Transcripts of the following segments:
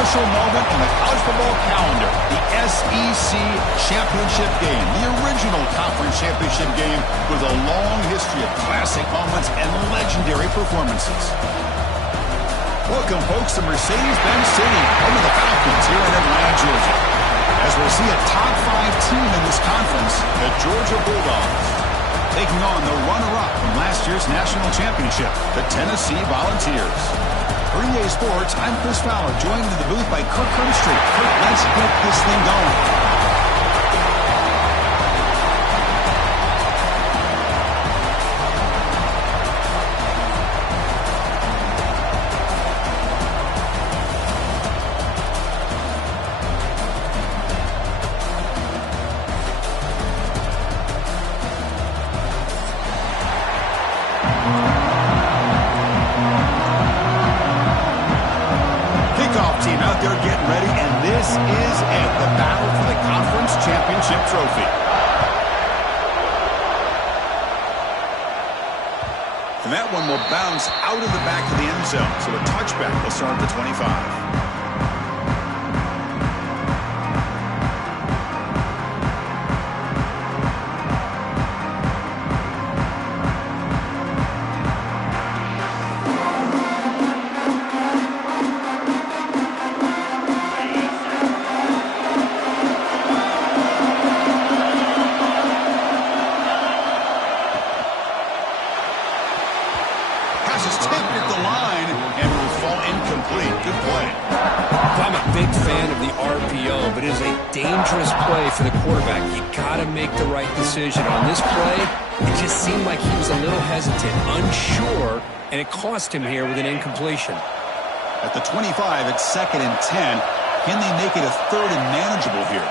special moment on the college football calendar, the SEC Championship game, the original conference championship game with a long history of classic moments and legendary performances. Welcome, folks, to Mercedes-Benz Stadium, home of the Falcons here in Atlanta, Georgia. As we'll see a top 5 team in this conference, the Georgia Bulldogs, taking on the runner-up from last year's national championship, the Tennessee Volunteers. For EA Sports, I'm Chris Fowler, joined in the booth by Kirk Herbstreit. Kirk, let's get this thing going. Trophy. And that one will bounce out of the back of the end zone. So a touchback will start at the 25. For the quarterback, you got to make the right decision. On this play, it just seemed like he was a little hesitant, unsure, and it cost him here with an incompletion. At the 25, it's 2nd and 10. Can they make it a 3rd and manageable here?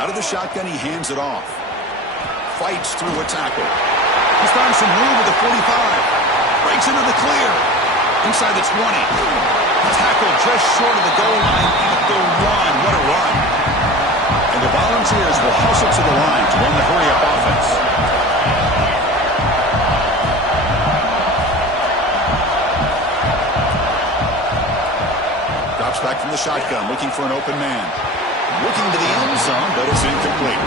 Out of the shotgun, he hands it off. Fights through a tackle. He's found some room with the 45. Breaks into the clear. Inside the 20. Tackle just short of the goal line at the 1. What a run. And the Volunteers will hustle to the line to run the hurry-up offense. Drops back from the shotgun, looking for an open man. Looking to the end zone, but it's incomplete.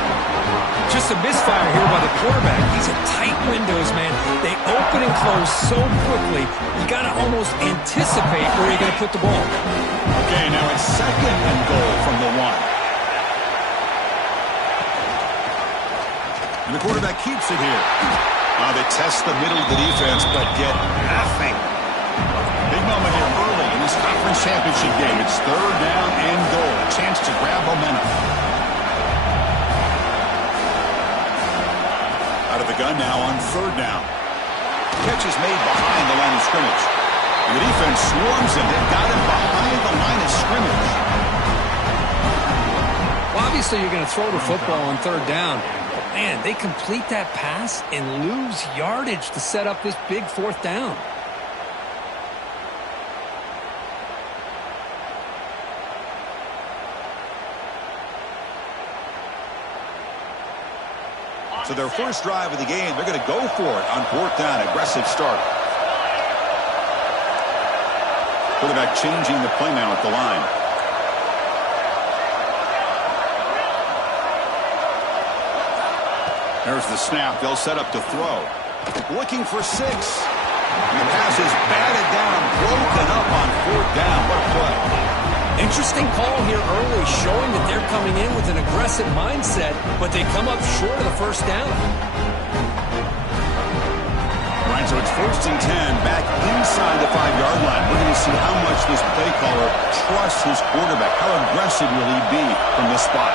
Just a misfire here by the quarterback. These are tight windows, man. They open and close so quickly, you got to almost anticipate where you're going to put the ball. Okay, now it's 2nd and goal from the 1. And the quarterback keeps it here. They test the middle of the defense, but get nothing. Big moment here early in this conference championship game. It's 3rd down and goal. A chance to grab momentum. Out of the gun now on 3rd down. Catch is made behind the line of scrimmage. And the defense swarms him. They've got him behind the line of scrimmage. Well, obviously, you're going to throw the football on 3rd down. Man, they complete that pass and lose yardage to set up this big 4th down. So their first drive of the game, they're going to go for it on 4th down. Aggressive start. Quarterback changing the play now at the line. There's the snap. They'll set up to throw. Looking for 6. The pass is batted down, broken up on 4th down. What a play. Interesting call here early, showing that they're coming in with an aggressive mindset, but they come up short of the 1st down. All right, so it's 1st and 10, back inside the 5-yard line. We're going to see how much this play caller trusts his quarterback. How aggressive will he be from this spot?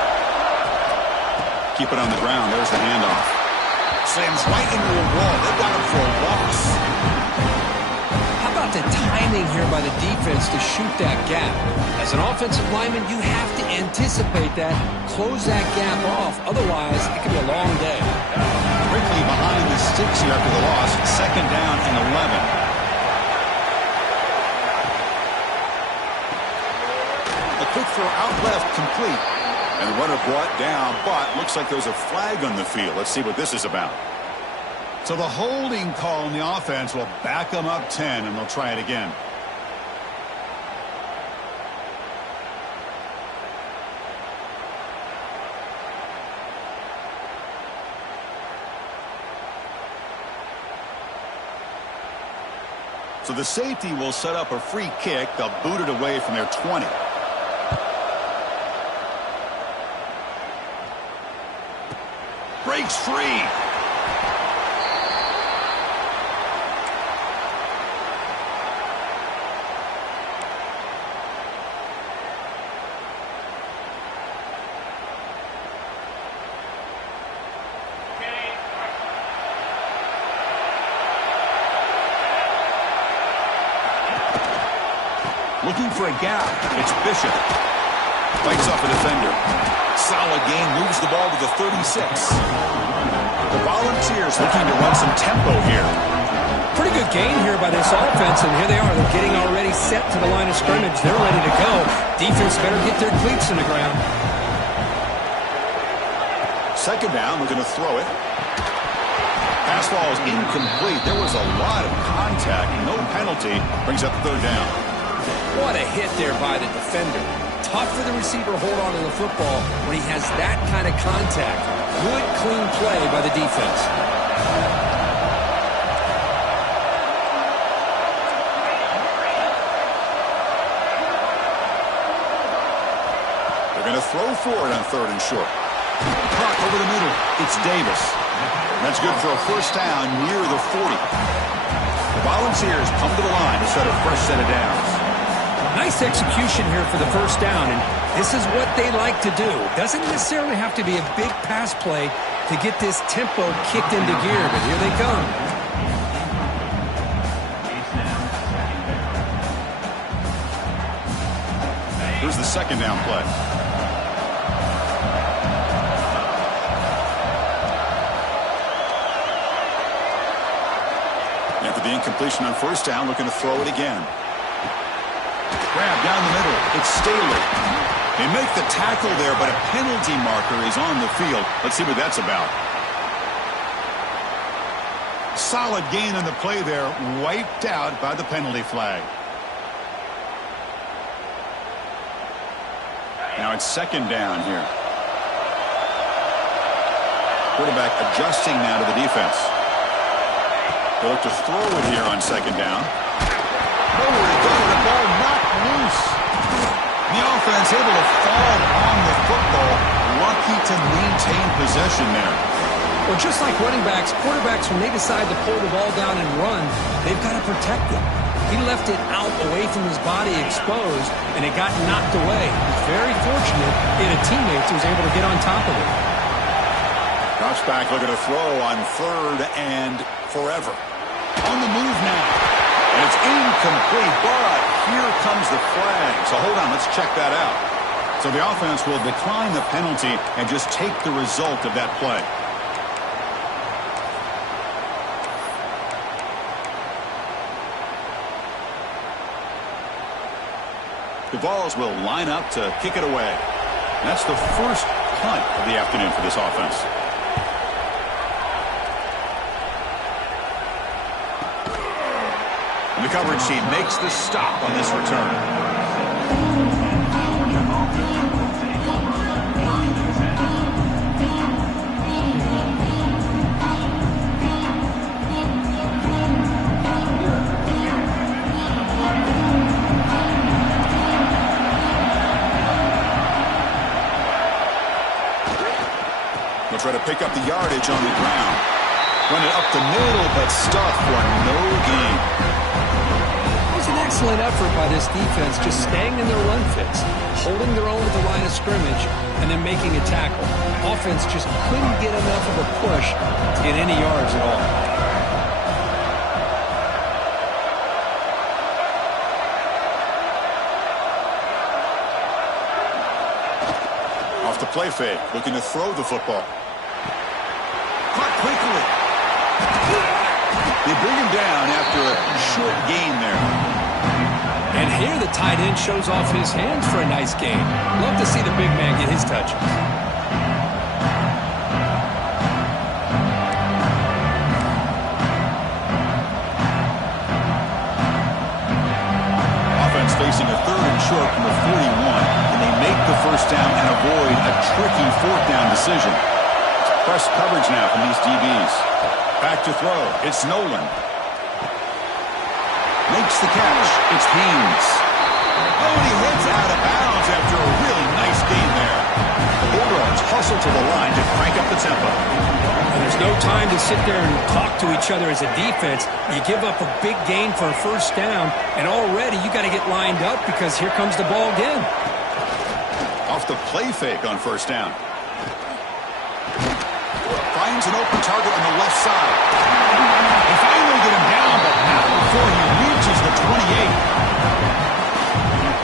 Keep it on the ground. There's the handoff. Slams right into a wall. They've got him for a loss. How about the timing here by the defense to shoot that gap? As an offensive lineman, you have to anticipate that, close that gap off. Otherwise, it could be a long day. Quickly behind the sticks here after the loss. 2nd down and 11. A quick throw out left, complete. And the runner brought down, but looks like there's a flag on the field. Let's see what this is about. So the holding call on the offense will back them up 10, and they'll try it again. So the safety will set up a free kick. They'll boot it away from their 20. Breaks free. Looking for a gap. It's Bishop. Fights off a defender. Solid gain. Moves the ball to the 36. The Volunteers looking to run some tempo here. Pretty good gain here by this offense, and here they are. They're getting already set to the line of scrimmage. They're ready to go. Defense better get their cleats in the ground. Second down. Looking to throw it. Pass ball is incomplete. There was a lot of contact. No penalty. Brings up third down. What a hit there by the defender. Tough for the receiver to hold on to the football when he has that kind of contact. Good, clean play by the defense. They're going to throw for it on third and short. Clock over the middle. It's Davis. That's good for a first down near the 40. The Volunteers come to the line to set a fresh set of downs. Nice execution here for the first down, and this is what they like to do. Doesn't necessarily have to be a big pass play to get this tempo kicked into gear, but here they come. Here's the second down play. After the incompletion on first down, looking to throw it again. Grab down the middle. It's Staley. They make the tackle there, but a penalty marker is on the field. Let's see what that's about. Solid gain on the play there. Wiped out by the penalty flag. Now it's second down here. Quarterback adjusting now to the defense. They look to throw it here on second down. Nowhere to go. The ball knocked loose. The offense able to fall on the football. Lucky to maintain possession there. Well, just like running backs, quarterbacks, when they decide to pull the ball down and run, they've got to protect it. He left it out away from his body exposed, and it got knocked away. He's very fortunate he had a teammate who was able to get on top of it. Drops back, looking to throw on third and forever. On the move now. And it's incomplete, but here comes the flag. So hold on, let's check that out. So the offense will decline the penalty and just take the result of that play. The Vols will line up to kick it away. And that's the first punt of the afternoon for this offense. And the coverage team makes the stop on this return. They'll try to pick up the yardage on the ground. Run it up the middle, but stuffed for no gain. It was an excellent effort by this defense, just staying in their run fits, holding their own at the line of scrimmage, and then making a tackle. Offense just couldn't get enough of a push to get any yards at all. Off the play fake, looking to throw the football. Caught quickly. They bring him down after a short gain there. And here the tight end shows off his hands for a nice gain. Love to see the big man get his touches. Offense facing a third and short from the 41, and they make the first down and avoid a tricky fourth down decision. Press coverage now from these DBs. Back to throw. It's Nolan. Makes the catch. It's Haynes. Oh, and he heads out of bounds after a really nice gain there. The Bulldogs hustle to the line to crank up the tempo. And there's no time to sit there and talk to each other as a defense. You give up a big gain for a first down, and already you got to get lined up because here comes the ball again. Off the play fake on first down. Finds an open target on the left side. They finally get him down, but not before he reaches the 28.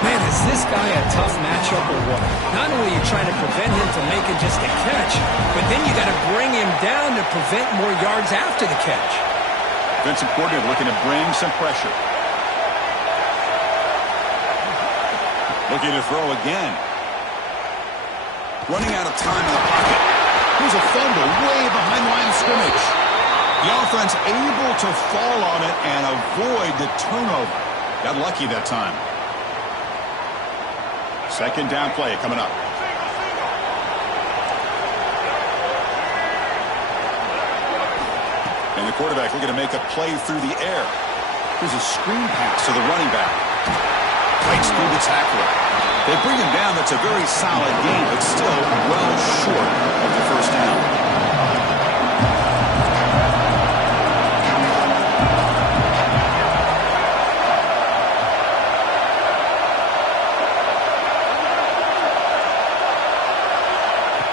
Man, is this guy a tough matchup or what? Not only are you trying to prevent him from making just a catch, but then you got to bring him down to prevent more yards after the catch. Defensive coordinator looking to bring some pressure. Looking to throw again. Running out of time in the pocket. Here's a fumble way behind the line of scrimmage. The offense able to fall on it and avoid the turnover. Got lucky that time. Second down play coming up. And the quarterback looking to make a play through the air. Here's a screen pass to the running back. Fights through the tackler. They bring him down. That's a very solid game, but still well short of the first down.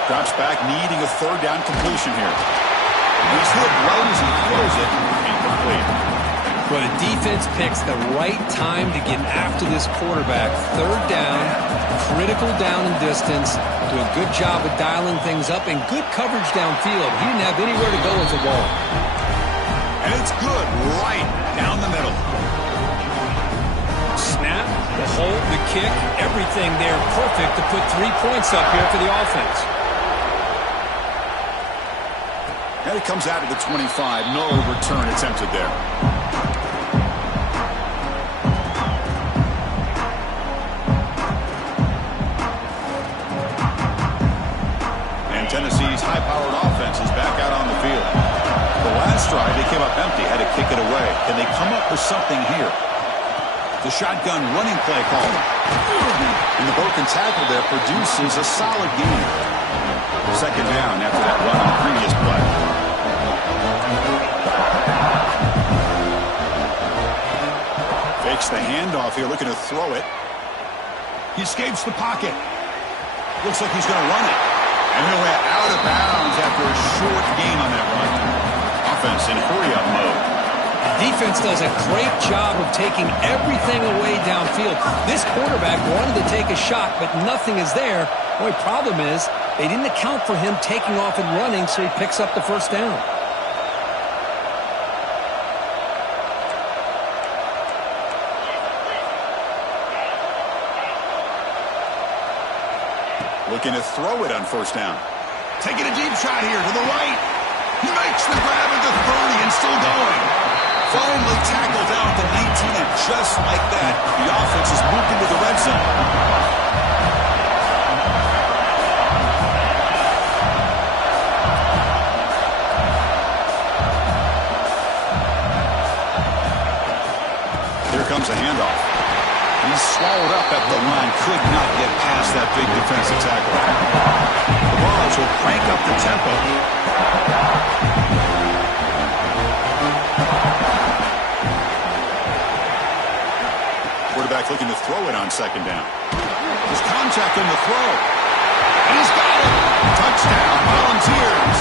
Drops back, needing a third down completion here. He's hit right as he throws it, incomplete. Well, the defense picks the right time to get after this quarterback. Third down, critical down and distance. Do a good job of dialing things up and good coverage downfield. He didn't have anywhere to go with the ball. And it's good right down the middle. Snap, the hold, the kick, everything there perfect to put 3 points up here for the offense. And it comes out of the 25. No return attempted there. And Tennessee's high-powered offense is back out on the field. The last drive, they came up empty, had to kick it away. Can they come up with something here? The shotgun running play call. And the broken tackle there produces a solid gain. Second down after that run on the previous play. Fakes the handoff here, looking to throw it. He escapes the pocket. Looks like he's going to run it. And he went out of bounds after a short gain on that run. Offense in hurry-up mode. Defense does a great job of taking everything away downfield. This quarterback wanted to take a shot, but nothing is there. The only problem is they didn't account for him taking off and running, so he picks up the first down. Looking to throw it on first down. Taking a deep shot here to the right. He makes the grab at the 30 and still going. Finally tackled out the 19, and just like that, the offense has moved into the red zone. Comes a handoff. He's swallowed up at the line. Could not get past that big defensive tackle. The Bulldogs will crank up the tempo. Quarterback looking to throw it on second down. There's contact in the throw. And he's got it. Touchdown, Volunteers.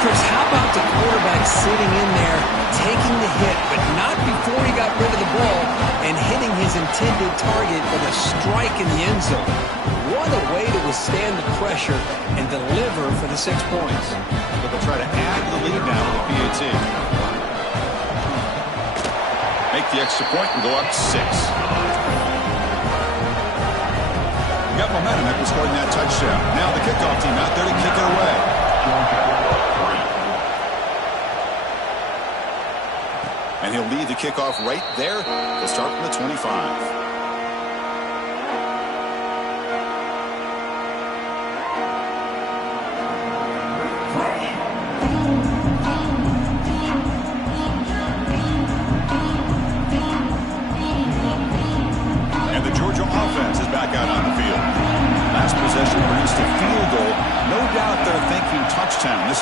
Chris, how about the quarterback sitting in there, taking the hit, but not before he got rid of the ball and hitting his intended target with a strike in the end zone? What a way to withstand the pressure and deliver for the 6 points. But they'll try to add to the lead now with the PAT. Make the extra point and go up 6. Got momentum after scoring that touchdown. Now the kickoff team out there to kick it away. And he'll lead the kickoff right there. He'll start from the 25.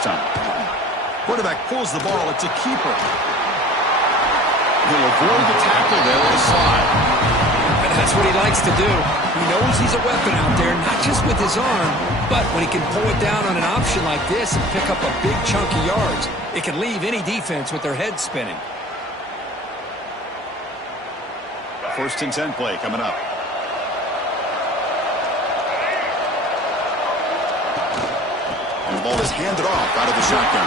this time. Quarterback pulls the ball. It's a keeper. He'll avoid the tackle there with a slide. And that's what he likes to do. He knows he's a weapon out there, not just with his arm, but when he can pull it down on an option like this and pick up a big chunk of yards, it can leave any defense with their head spinning. First and 10 play coming up. And the ball is handed off out of the shotgun.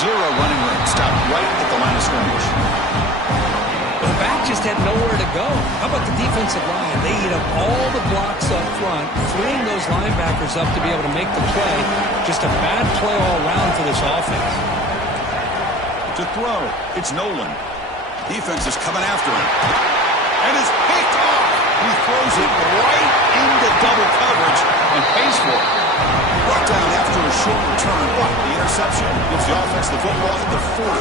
Zero running room. Stopped right at the line of scrimmage. The back just had nowhere to go. How about the defensive line? They eat up all the blocks up front, freeing those linebackers up to be able to make the play. Just a bad play all around for this offense. To throw, it's Nolan. Defense is coming after him. And is picked off. He throws it right into double coverage and pays for it. Brought down after a short return. What? The interception gives the offense the football at the 40.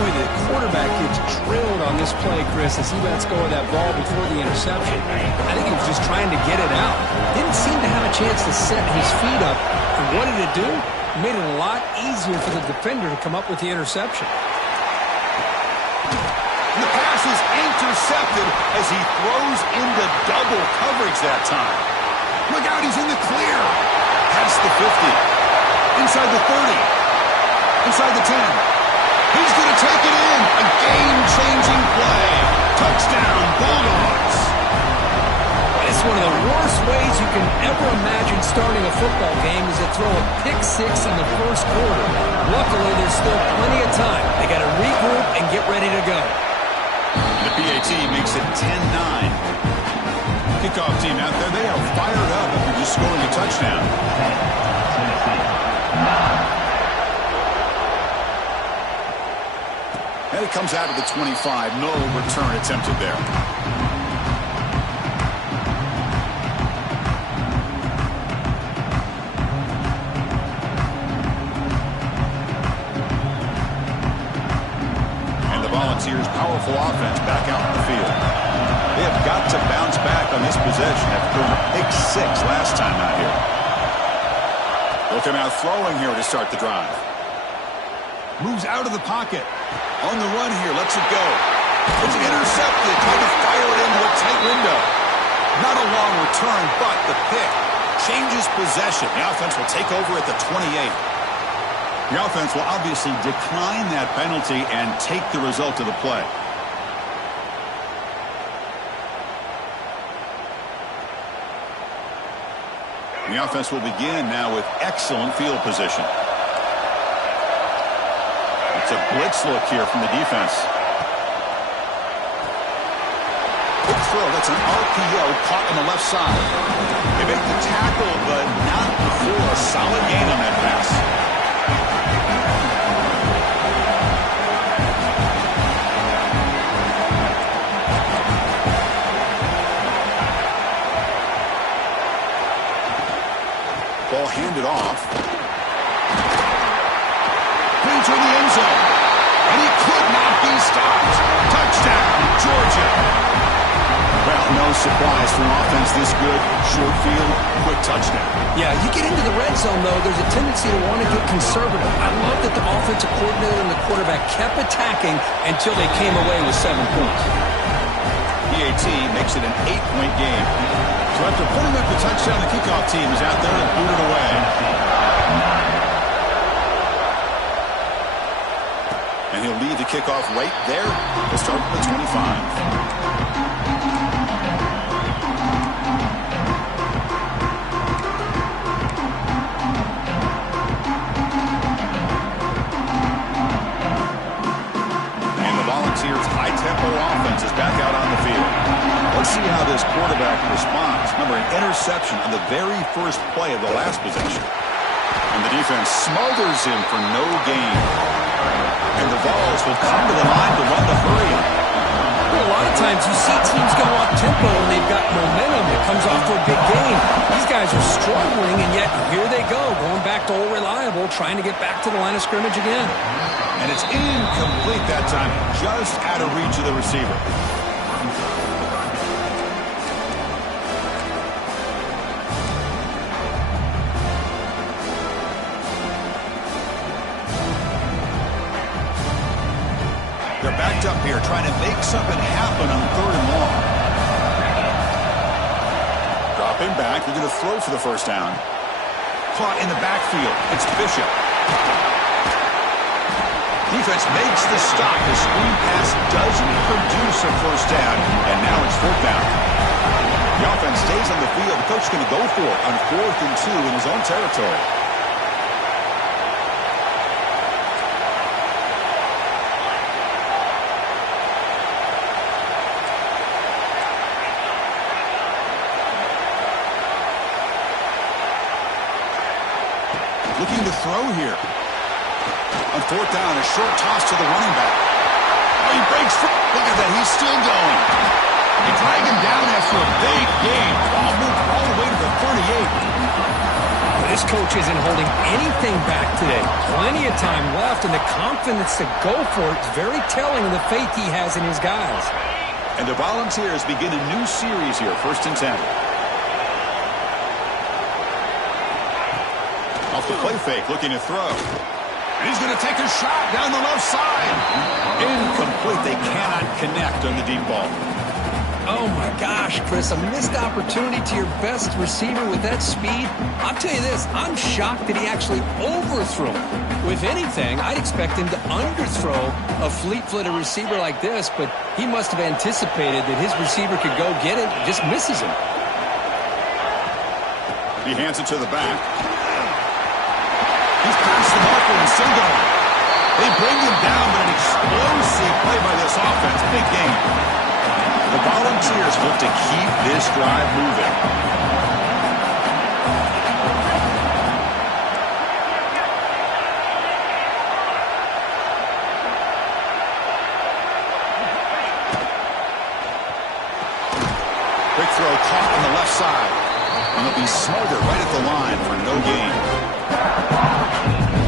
Boy, the quarterback gets drilled on this play, Chris, as he lets go of that ball before the interception. I think he was just trying to get it out. Didn't seem to have a chance to set his feet up. And what did it do? It made it a lot easier for the defender to come up with the interception. And the pass is intercepted as he throws into double coverage that time. Look out, he's in the clear. Past the 50. Inside the 30. Inside the 10. He's going to take it in. A game-changing play. Touchdown, Bulldogs. It's one of the worst ways you can ever imagine starting a football game is to throw a pick six in the first quarter. Luckily, there's still plenty of time. They got to regroup and get ready to go. The PAT makes it 10-9. Kickoff team out there, they are fired up after just scoring a touchdown. And it comes out of the 25. No return attempted there. And the Volunteers' powerful offense back out in the field. They have got to bounce back on this possession after a pick six last time out here. Looking out throwing here to start the drive. Moves out of the pocket. On the run here, lets it go. It's intercepted, trying to fire it into a tight window. Not a long return, but the pick changes possession. The offense will take over at the 28. The offense will obviously decline that penalty and take the result of the play. The offense will begin now with excellent field position. It's a blitz look here from the defense. Quick throw. That's an RPO caught on the left side. They make the tackle, but not before a solid gain on that pass. Ball handed off. Into the end zone. And he could not be stopped. Touchdown, Georgia. Well, no surprise for an offense this good. Short field, quick touchdown. Yeah, you get into the red zone, though, there's a tendency to want to get conservative. I love that the offensive coordinator and the quarterback kept attacking until they came away with 7 points. PAT makes it an 8-point game. So after putting up the touchdown, the kickoff team is out there to boot it away. And he'll lead the kickoff right there. We'll start with the 25. High-tempo offense is back out on the field. Let's see how this quarterback responds. Remember, an interception on the very first play of the last possession. And the defense smothers him for no gain. And the Vols will come to the line to run the hurry up. Well, a lot of times you see teams go up-tempo and they've got momentum that comes off for a big gain. These guys are struggling, and yet here they go, going back to old reliable, trying to get back to the line of scrimmage again. And it's incomplete that time, just out of reach of the receiver. Dropping back, they're going to throw for the first down. Caught in the backfield. It's Bishop. Defense makes the stop. The screen pass doesn't produce a first down, and now it's fourth down. The offense stays on the field. The coach is going to go for it on 4th and 2 in his own territory. Looking to throw here. On 4th down, a short toss to the running back. Oh, he breaks free. Look at that. He's still going. They drag him down after a big game. Ball moved all the way to the 38. This coach isn't holding anything back today. Plenty of time left, and the confidence to go for it is very telling of the faith he has in his guys. And the Volunteers begin a new series here, 1st and 10. Off the play fake, looking to throw. And he's going to take a shot down the left side. Incomplete. They cannot connect on the deep ball. Oh, my gosh, Chris, a missed opportunity to your best receiver with that speed. I'll tell you this, I'm shocked that he actually overthrew him. With anything, I'd expect him to underthrow a fleet-footed receiver like this, but he must have anticipated that his receiver could go get it and just misses him. He hands it to the back. He's past the marker and still going. They bring him down, but an explosive play by this offense. Big game. The Volunteers look to keep this drive moving. Quick throw caught on the left side. And they'll be smarter right at the line for no gain.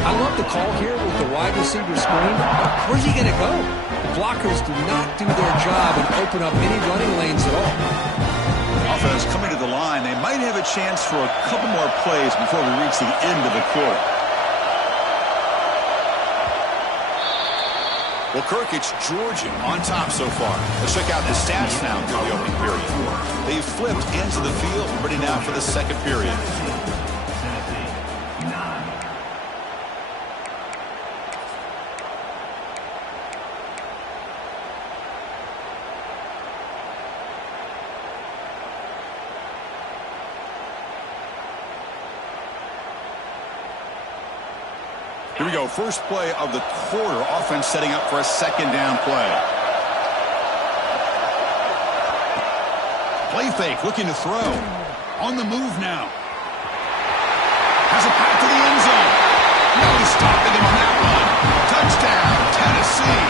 I love the call here with the wide receiver screen. Where's he going to go? The blockers do not do their job and open up any running lanes at all. Offense coming to the line. They might have a chance for a couple more plays before we reach the end of the quarter. Well, Kirk, it's Georgia on top so far. Let's check out the stats now through the opening period. They've flipped into the field, ready now for the second period. Here we go, first play of the quarter. Offense setting up for a second down play. Play fake, looking to throw. On the move now. Has it back to the end zone. No stopping him on that one. Touchdown, Tennessee.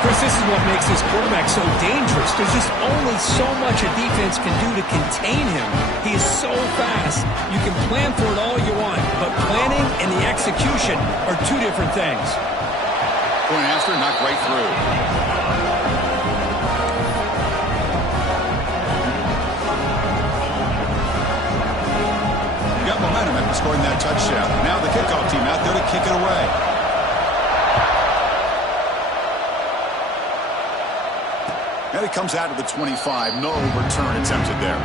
Chris, this is what makes this quarterback so dangerous. There's just only so much a defense can do to contain him. He is so fast. You can plan for it all you want, but planning and the execution are two different things. Going after, knocked right through. You got momentum after scoring that touchdown. Now the kickoff team out there to kick it away. And it comes out of the 25. No return attempted there.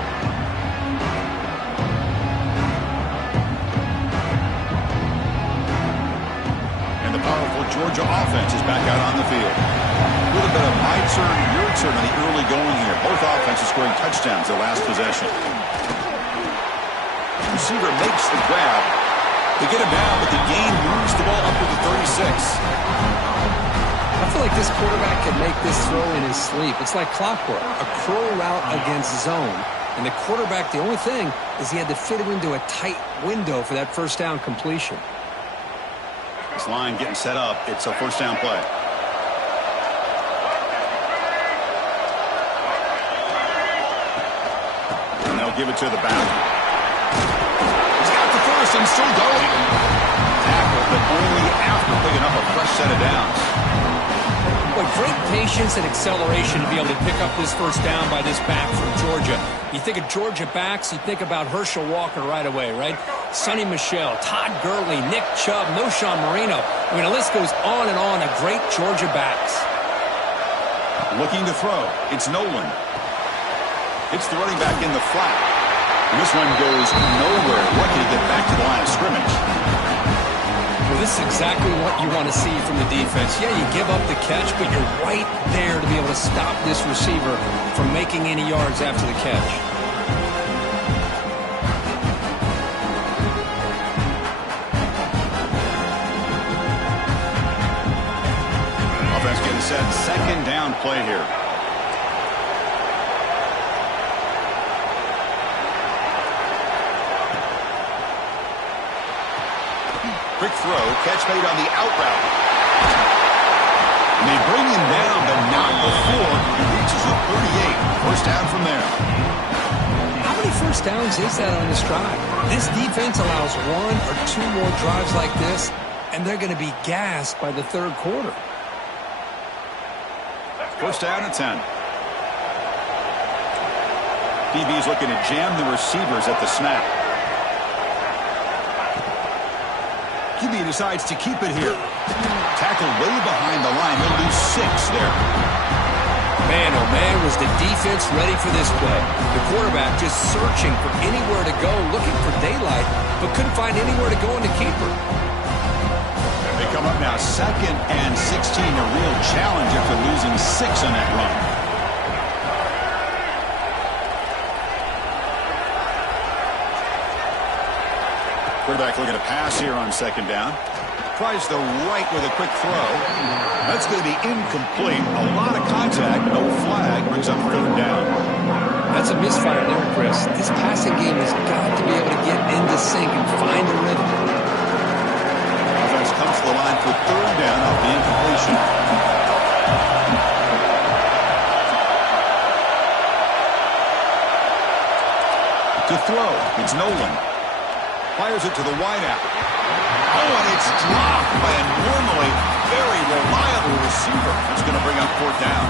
And the powerful Georgia offense is back out on the field. A little bit of my turn, your turn on the early going here. Both offenses scoring touchdowns their last possession. Receiver makes the grab. They get him down, but the gain moves the ball up to the 36. I feel like this quarterback can make this throw in his sleep. It's like clockwork, a crow route against zone. And the quarterback, the only thing is he had to fit it into a tight window for that first down completion. This line getting set up. It's a first down play. And they'll give it to the back. He's got the first and still going. Tackle, but only after picking up a fresh set of downs. Boy, great patience and acceleration to be able to pick up this first down by this back from Georgia. You think of Georgia backs, you think about Herschel Walker right away, right? Sonny Michel, Todd Gurley, Nick Chubb, Noshawn Marino. I mean, the list goes on and on of great Georgia backs. Looking to throw. It's Nolan. It's the running back in the flat. This one goes nowhere. Lucky to get back to the line of scrimmage. Well, this is exactly what you want to see from the defense. Yeah, you give up the catch, but you're right there to be able to stop this receiver from making any yards after the catch. Offense getting set. Second down play here. Quick throw, catch made on the out route. And they bring him down, but not before he reaches a 38. First down from there. How many first downs is that on this drive? This defense allows one or two more drives like this, and they're going to be gassed by the third quarter. First down at 10. DB's looking to jam the receivers at the snap. QB decides to keep it here. Tackled way behind the line. He'll lose 6 there. Man, oh man, was the defense ready for this play. The quarterback just searching for anywhere to go, looking for daylight, but couldn't find anywhere to go in the keeper. They come up now 2nd and 16. A real challenge after losing 6 on that run. Quarterback looking to pass here on 2nd down. Tries the right with a quick throw. That's going to be incomplete. A lot of contact, no flag, brings up 3rd down. That's a misfire there, Chris. This passing game has got to be able to get into sync and find a rhythm. Offense comes to the line for 3rd down off the incompletion. To throw, it's Nolan. Fires it to the wideout. Oh, and it's dropped by a normally very reliable receiver. It's going to bring up 4th down.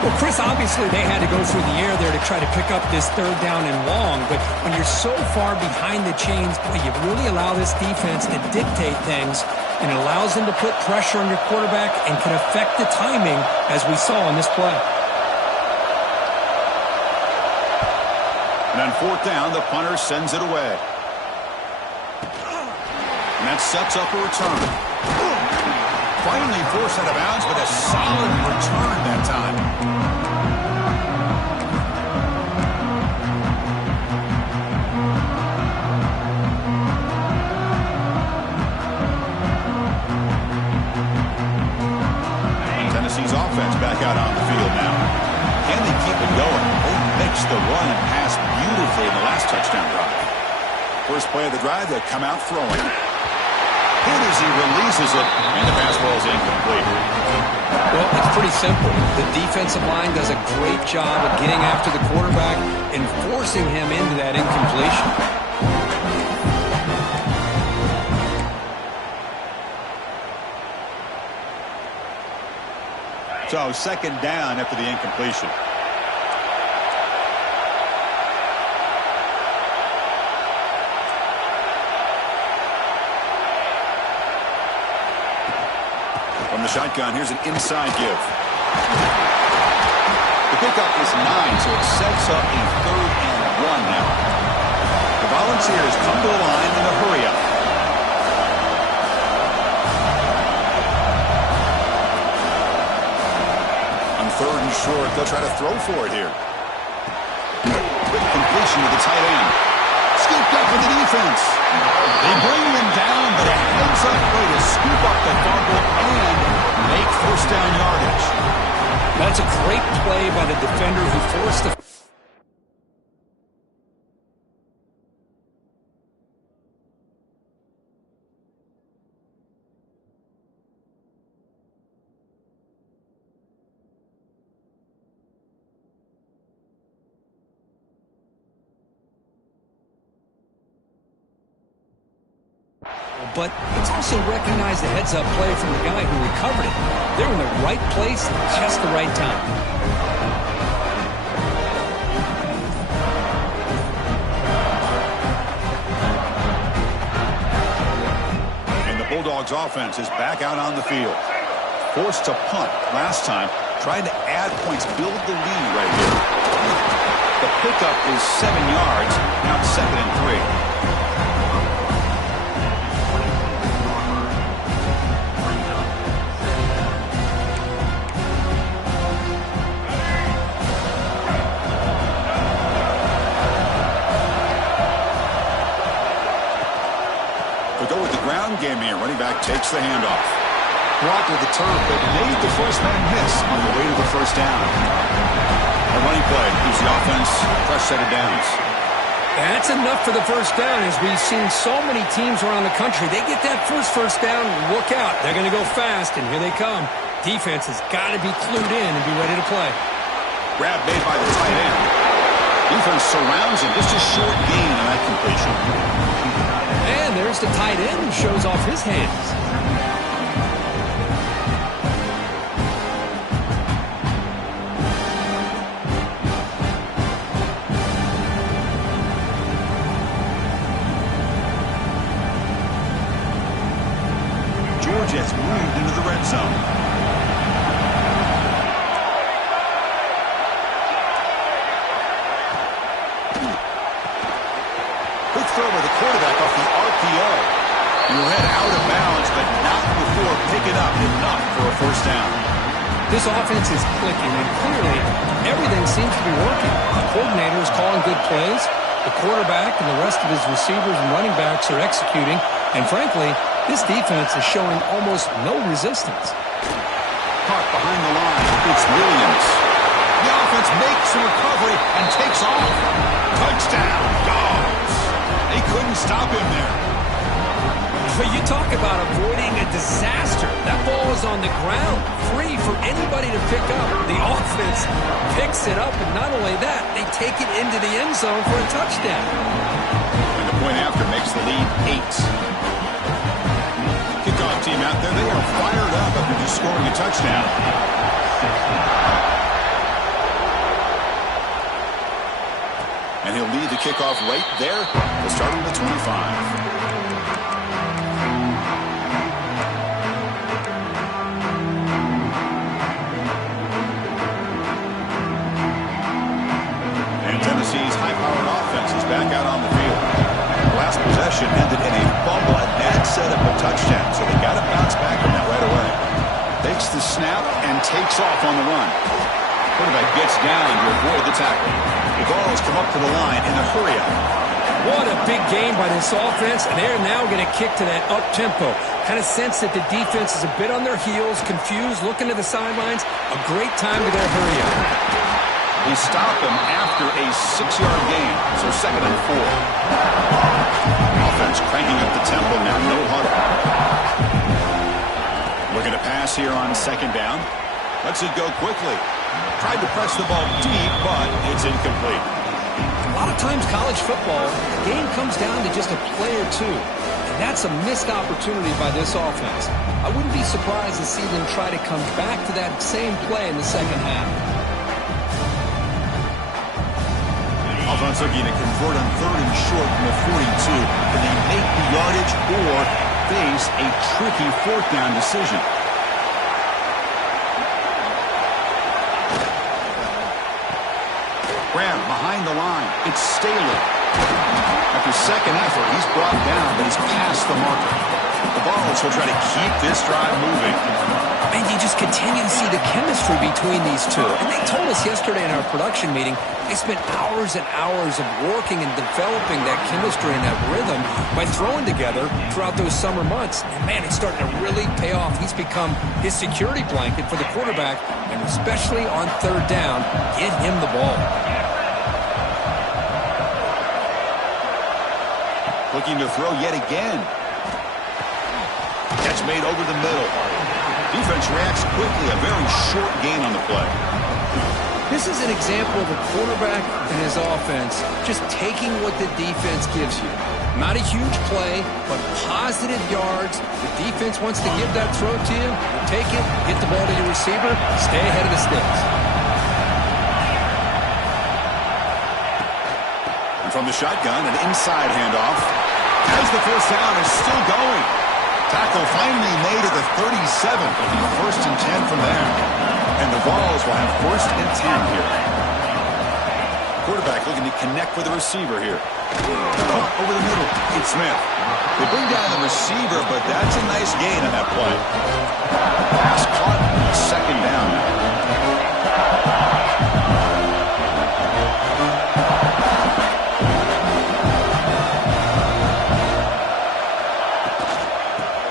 Well, Chris, obviously they had to go through the air there to try to pick up this 3rd down and long, but when you're so far behind the chains, boy, you really allow this defense to dictate things, and it allows them to put pressure on your quarterback and can affect the timing, as we saw in this play. And on 4th down, the punter sends it away. And that sets up a return. Finally forced out of bounds, but a solid return that time. Tennessee's offense back out on the field now. Can they keep it going? They mixed the run and pass beautifully in the last touchdown drive. First play of the drive, they come out throwing. Hit as he releases it, and the pass ball is incomplete. Well, it's pretty simple. The defensive line does a great job of getting after the quarterback and forcing him into that incompletion. So 2nd down after the incompletion. From the shotgun, here's an inside give. The pickup is 9, so it sets up a 3rd and 1 now. The Volunteers come to the line in a hurry up. On 3rd and short, they'll try to throw for it here. Quick completion to the tight end. Scooped up for the defense. They bring him down, but a heads-up play to scoop up the fumble and make 1st down yardage. That's a great play by the defender who forced the... But it's also recognized the heads-up play from the guy who recovered it. They're in the right place at just the right time. And the Bulldogs offense is back out on the field. Forced to punt last time. Trying to add points, build the lead right here. The pickup is 7 yards. Now it's 2nd and 3. Go with the ground game here. Running back takes the handoff. Blocked with the turf, but made the first man miss on the way to the first down. A running play gives the offense a fresh set of downs. That's enough for the first down. As we've seen so many teams around the country, they get that first down, look out. They're going to go fast, and here they come. Defense has got to be clued in and be ready to play. Grab made by the tight end. Defense surrounds him. Just a short gain on that completion. And there's the tight end who shows off his hands. Georgia's moved into the red zone. Throw by the quarterback off the RPO. Your head out of bounds, but not before picking up enough for a first down. This offense is clicking, and clearly everything seems to be working. The coordinator is calling good plays. The quarterback and the rest of his receivers and running backs are executing. And frankly, this defense is showing almost no resistance. Caught behind the line. It's Williams. The offense makes a recovery and takes off. Touchdown, Dawgs. They couldn't stop him there. But you talk about avoiding a disaster. That ball is on the ground, free for anybody to pick up. The offense picks it up, and not only that, they take it into the end zone for a touchdown. And the point after makes the lead 8. Kickoff team out there, they are fired up after just scoring a touchdown. And he'll lead the kickoff right there. We'll start on the 25. And Tennessee's high-powered offense is back out on the field. Last possession ended in a fumble, and that set up a touchdown, so they got to bounce back from that right away. Takes the snap and takes off on the run. Quarterback gets down to avoid the tackle. The ball has come up to the line in a hurry-up. What a big game by this offense, and they're now going to kick to that up-tempo. Kind of sense that the defense is a bit on their heels, confused, looking to the sidelines. A great time to go hurry-up. They stop him after a 6-yard gain, so 2nd and 4. Offense cranking up the tempo now, no huddle. Looking to pass here on 2nd down. Lets it go quickly. Tried to press the ball deep, but it's incomplete. A lot of times college football, the game comes down to just a play or two. And that's a missed opportunity by this offense. I wouldn't be surprised to see them try to come back to that same play in the second half. Offense looking to convert on 3rd and short from the 42. Can they make the yardage or face a tricky 4th down decision? Grab behind the line. It's Staley. After second effort, he's brought down, but he's past the marker. The Vols will try to keep this drive moving. And you just continue to see the chemistry between these two. And they told us yesterday in our production meeting, they spent hours and hours of working and developing that chemistry and that rhythm by throwing together throughout those summer months. And man, it's starting to really pay off. He's become his security blanket for the quarterback, and especially on 3rd down, get him the ball. Looking to throw yet again. Catch made over the middle. Defense reacts quickly. A very short gain on the play. This is an example of a quarterback and his offense just taking what the defense gives you. Not a huge play, but positive yards. The defense wants to give that throw to you. You take it, get the ball to your receiver, stay ahead of the sticks. And from the shotgun, an inside handoff. As the first down is still going. Tackle finally made at the 37. First and 10 from there. And the Vols will have 1st and 10 here. Quarterback looking to connect with the receiver here. Caught over the middle. It's Smith. They bring down the receiver, but that's a nice gain on that play. Pass caught. Second down now.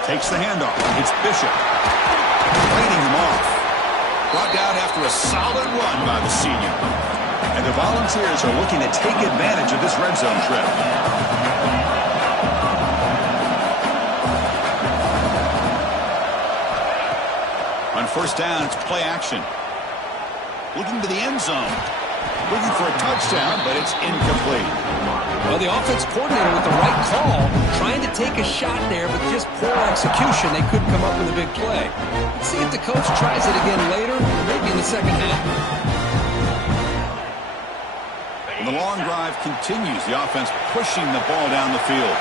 Takes the handoff. It's Bishop. Fighting him off. Brought down after a solid run by the senior. And the Volunteers are looking to take advantage of this red zone trip. On first down, it's play action. Looking to the end zone. Looking for a touchdown, but it's incomplete. Well, the offense coordinator with the right call, trying to take a shot there, but just poor execution. They couldn't come up with a big play. Let's see if the coach tries it again later, maybe in the second half. And the long drive continues. The offense pushing the ball down the field.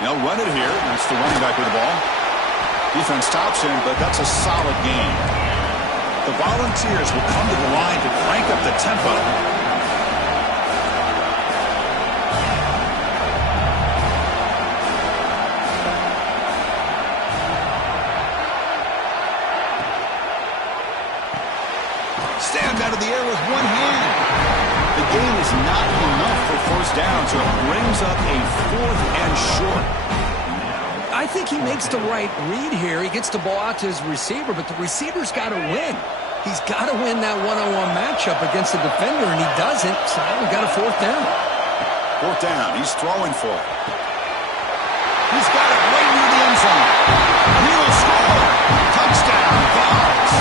They'll run it here. That's the running back with the ball. Defense stops him, but that's a solid gain. The Volunteers will come to the line to crank up the tempo. Stand out of the air with one hand. The gain is not enough for first down, so it brings up a 4th and short. I think he makes the right read here. He gets the ball out to his receiver, but the receiver's got to win. He's got to win that one-on-one matchup against the defender, and he doesn't, so we got a 4th down. 4th down. He's throwing for it. He's got it right near the end zone. He will score. Touchdown, Dawgs.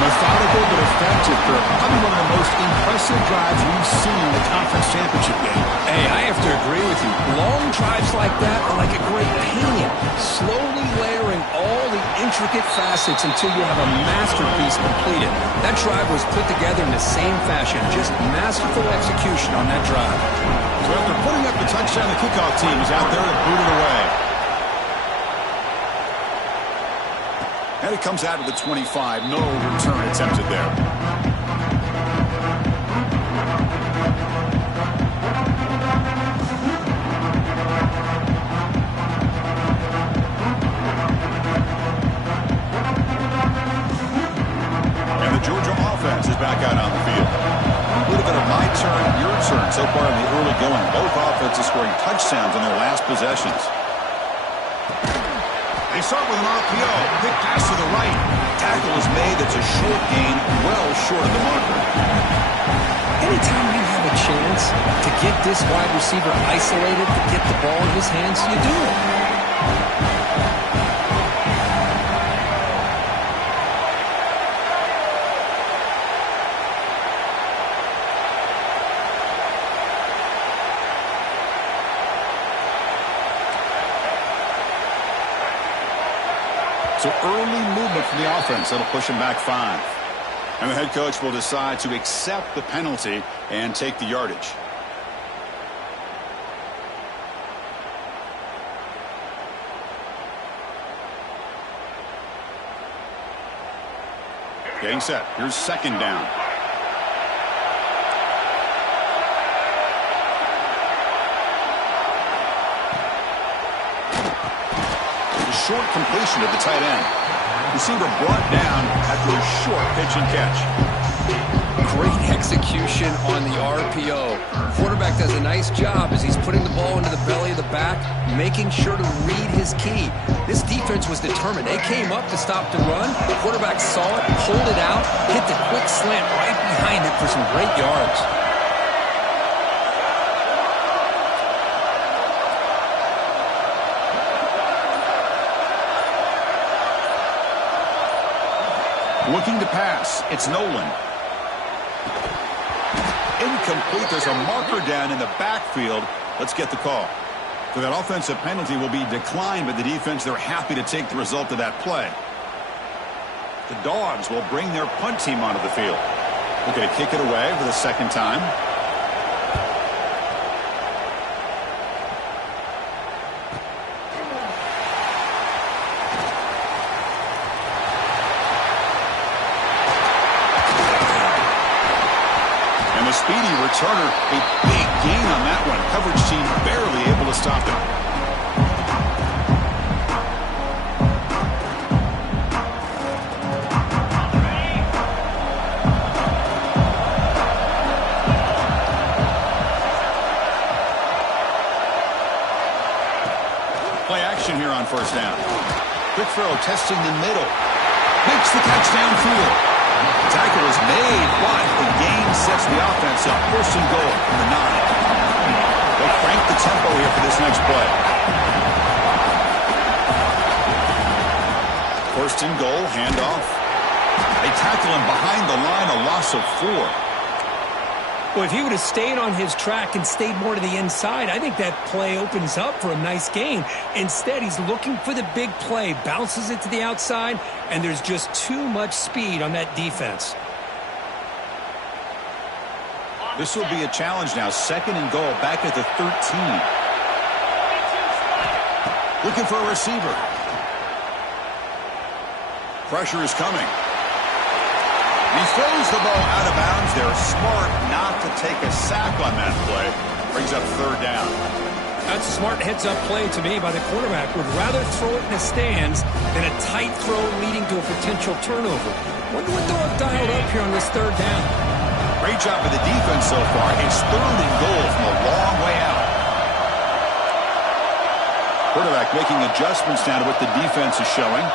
Methodical but effective for probably one of the most impressive drives we've seen in the conference championship game. Hey, I have to agree with you. Long drives like that are like a great painting, slowly layering all the intricate facets until you have a masterpiece completed. That drive was put together in the same fashion, just masterful execution on that drive. So after putting up the touchdown, the kickoff team is out there to boot it away. And it comes out of the 25. No return attempted there. And the Georgia offense is back out on the field. A little bit of my turn, your turn so far in the early going. Both offenses scoring touchdowns in their last possessions. They start with an RPO. Big pass to the right. Tackle is made. That's a short gain, well short of the marker. Anytime you have a chance to get this wide receiver isolated, to get the ball in his hands, you do it. So early movement from the offense. That'll push him back 5. And the head coach will decide to accept the penalty and take the yardage. Getting set. Here's second down. Short completion of the tight end. Receiver brought down after a short pitch and catch. Great execution on the RPO. Quarterback does a nice job as he's putting the ball into the belly of the back, making sure to read his key. This defense was determined. They came up to stop the run. The quarterback saw it, pulled it out, hit the quick slant right behind it for some great yards. Looking to pass. It's Nolan. Incomplete. There's a marker down in the backfield. Let's get the call. So that offensive penalty will be declined by the defense. They're happy to take the result of that play. The Dogs will bring their punt team onto the field. Looking to kick it away for the second time. speedy returner. A big gain on that one. Coverage team barely able to stop him. Play action here on first down. Quick throw, testing the middle. Makes the catch downfield. Tackle is made, but the gain sets the offense up. First and goal from the 9. They'll crank the tempo here for this next play. First and goal, handoff. They tackle him behind the line, a loss of 4. Well, if he would have stayed on his track and stayed more to the inside, I think that play opens up for a nice gain. Instead, he's looking for the big play, bounces it to the outside, and there's just too much speed on that defense. This will be a challenge now. Second and goal, back at the 13. Looking for a receiver. Pressure is coming. He throws the ball out of bounds. They're smart not to take a sack on that play. Brings up third down. That's a smart heads-up play to me by the quarterback. Would rather throw it in the stands than a tight throw leading to a potential turnover. Wonder what they'll have dialed up here on this third down. Great job of the defense so far. It's third and goal from a long way out. Quarterback making adjustments now to what the defense is showing.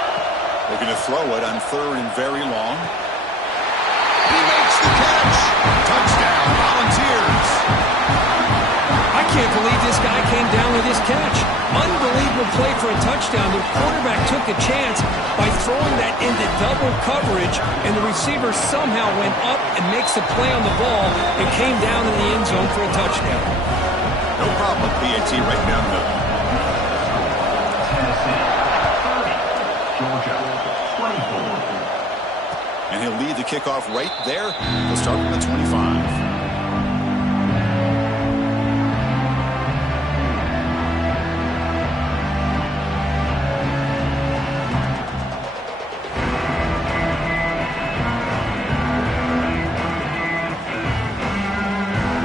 Looking to throw it on third and very long. He makes the catch. Touchdown, Volunteers. I can't believe this guy came down with his catch. Unbelievable play for a touchdown. The quarterback took a chance by throwing that into double coverage, and the receiver somehow went up and makes the play on the ball and came down in the end zone for a touchdown. No problem, PAT right down the middle. Georgia, 24. And he'll lead the kickoff right there. He'll start from the 25.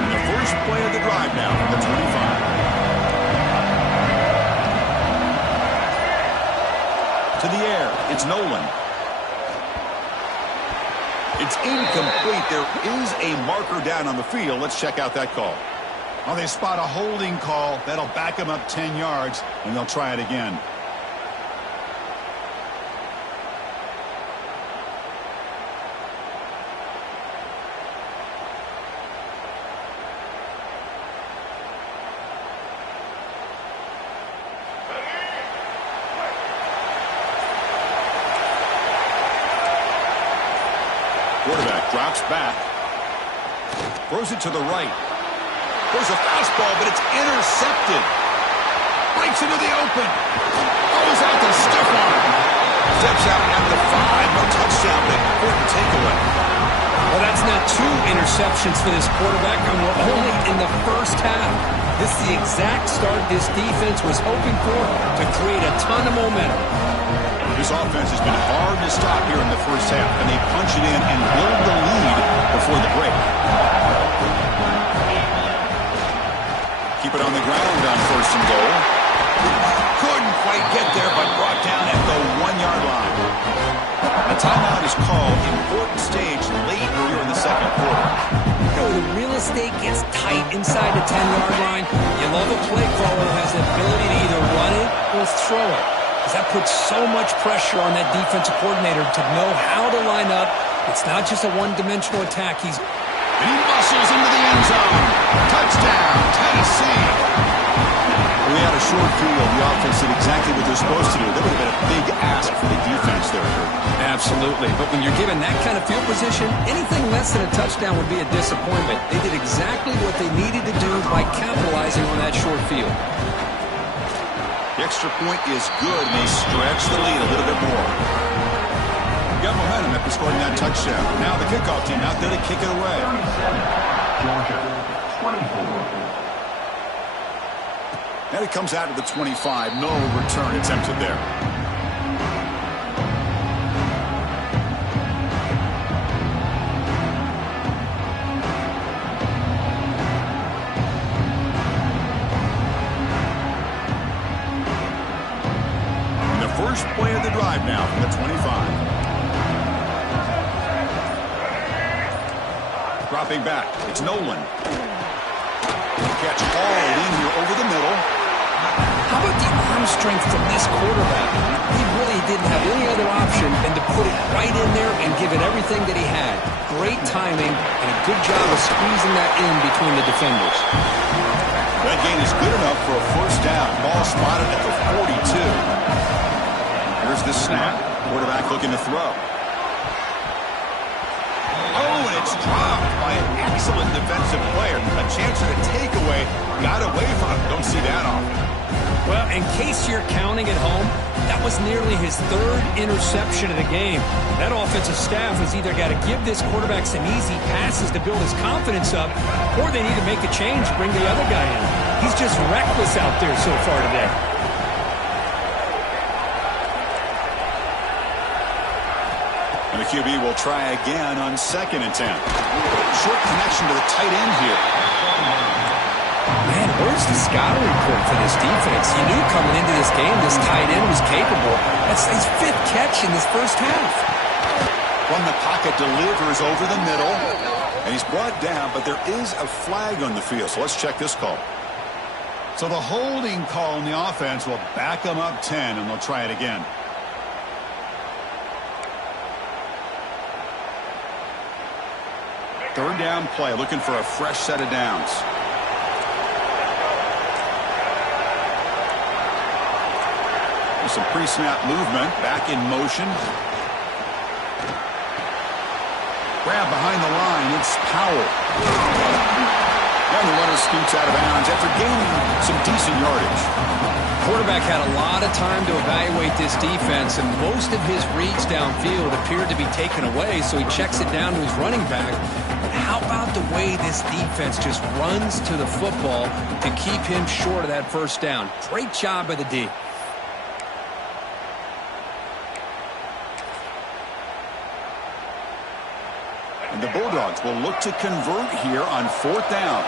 The first play of the drive now from the 25. To the air, it's Nolan. It's incomplete. There is a marker down on the field. Let's check out that call. Well, they spot a holding call. That'll back them up 10 yards, and they'll try it again. Quarterback drops back. Throws it to the right. There's a fastball, but it's intercepted. Breaks into the open. Goes out to stiff arm. Steps out at the 5. No touchdown, but important takeaway. Well, that's not 2 interceptions for this quarterback, and we're only in the first half. This is the exact start this defense was hoping for to create a ton of momentum. This offense has been hard to stop here in the first half, and they punch it in and build the lead before the break. Keep it on the ground on first and goal. Couldn't quite get there, but brought down at the 1-yard line. A timeout is called. Important stage late here in the second quarter. You know, the real estate gets tight inside the 10-yard line. You love a play caller who has the ability to either run it or throw it. Because that puts so much pressure on that defensive coordinator to know how to line up. It's not just a one-dimensional attack. He muscles into the end zone. Touchdown, Tennessee. We had a short field. The offense did exactly what they're supposed to do. That would have been a big ask for the defense there. Absolutely. But when you're given that kind of field position, anything less than a touchdown would be a disappointment. They did exactly what they needed to do by capitalizing on that short field. The extra point is good, and they stretch the lead a little bit more. Got momentum after scoring that touchdown. Now the kickoff team out there to kick it away. Georgia, 24. And it comes out to the 25. No return attempted there. play of the drive now from the 25. Dropping back, it's Nolan. Catch hauled in here over the middle. How about the arm strength from this quarterback? He really didn't have any other option than to put it right in there and give it everything that he had. Great timing and a good job of squeezing that in between the defenders. That gain is good enough for a first down. Ball spotted at the 42. Here's the snap. Quarterback looking to throw. Oh, and it's dropped by an excellent defensive player. A chance at a takeaway. Got away from him. Don't see that often. Well, in case you're counting at home, that was nearly his third interception of the game. That offensive staff has either got to give this quarterback some easy passes to build his confidence up, or they need to make a change, bring the other guy in. He's just reckless out there so far today. And the QB will try again on 2nd and 10. Short connection to the tight end here. Man, where's the scouting report for this defense? You knew coming into this game this tight end was capable. That's his 5th catch in this first half. From the pocket, delivers over the middle. And he's brought down, but there is a flag on the field. So let's check this call. So the holding call on the offense will back them up 10, and they'll try it again. Third down play, looking for a fresh set of downs. There's some pre-snap movement, back in motion. Grab behind the line, it's Powell. And the runner scoots out of bounds after gaining some decent yardage. Quarterback had a lot of time to evaluate this defense, and most of his reads downfield appeared to be taken away, so he checks it down to his running back. But how about the way this defense just runs to the football to keep him short of that first down? Great job by the D. And the Bulldogs will look to convert here on 4th down.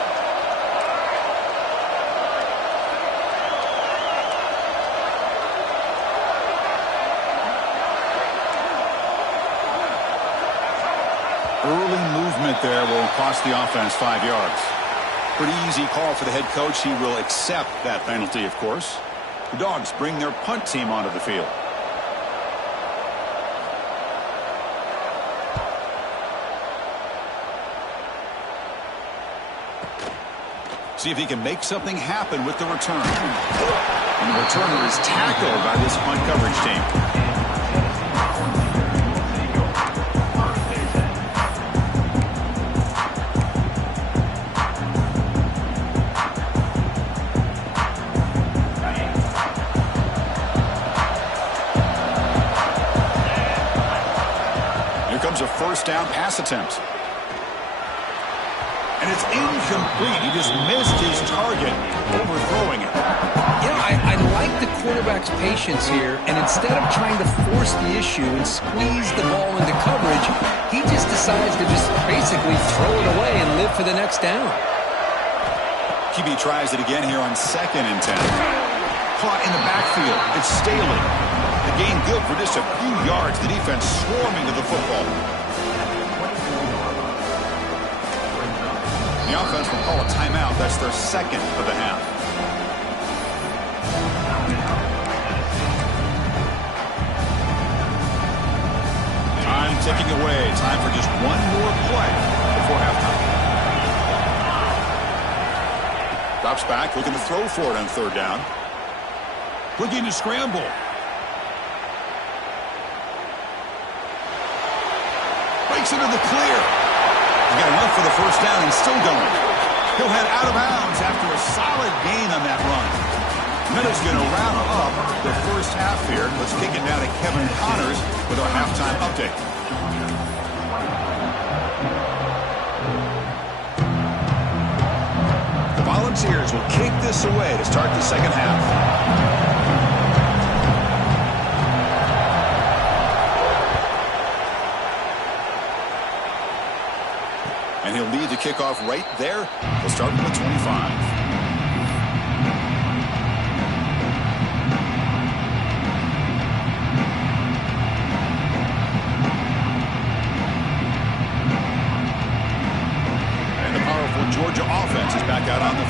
Early movement there will cost the offense 5 yards. Pretty easy call for the head coach. He will accept that penalty, of course. The Dogs bring their punt team onto the field. See if he can make something happen with the return. And the returner is tackled by this punt coverage team. A first down pass attempt. And it's incomplete. He just missed his target, overthrowing it. You know, I like the quarterback's patience here, and instead of trying to force the issue and squeeze the ball into coverage, he just decides to just basically throw it away and live for the next down. QB tries it again here on 2nd and 10. Caught in the backfield. It's Staley. The gain good for just a few yards. The defense swarming to the football. The offense will call a timeout. That's their 2nd of the half. Time ticking away. Time for just one more play before halftime. Drops back, looking to throw for it on 3rd down. Looking to scramble. Breaks into the clear. He got enough for the first down and still going. He'll head out of bounds after a solid gain on that run. Minutes going to wrap up the first half here. Let's kick it now to Kevin Connors with our halftime update. The Volunteers will kick this away to start the second half. And he'll lead the kickoff right there. We'll start from the 25.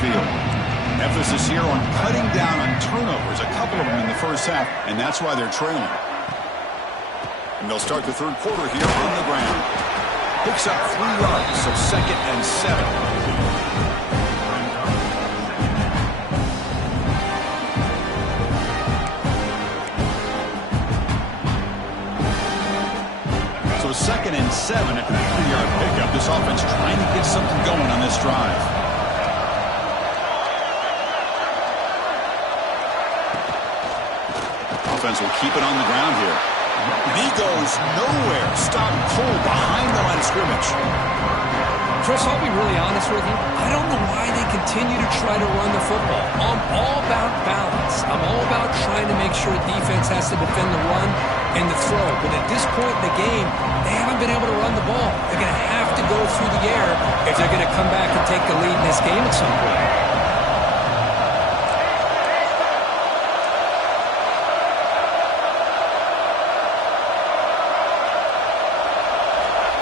field. Emphasis here on cutting down on turnovers, a couple of them in the first half, and that's why they're trailing. And they'll start the third quarter here on the ground. Picks up 3 yards, so 2nd and 7. So 2nd and 7 at the 3-yard pickup. This offense trying to get something going on this drive. Offense will keep it on the ground here. And he goes nowhere. Stop cold behind the line of scrimmage. Chris, I'll be really honest with you. I don't know why they continue to try to run the football. I'm all about balance. I'm all about trying to make sure defense has to defend the run and the throw. But at this point in the game, they haven't been able to run the ball. They're going to have to go through the air if they're going to come back and take the lead in this game at some point.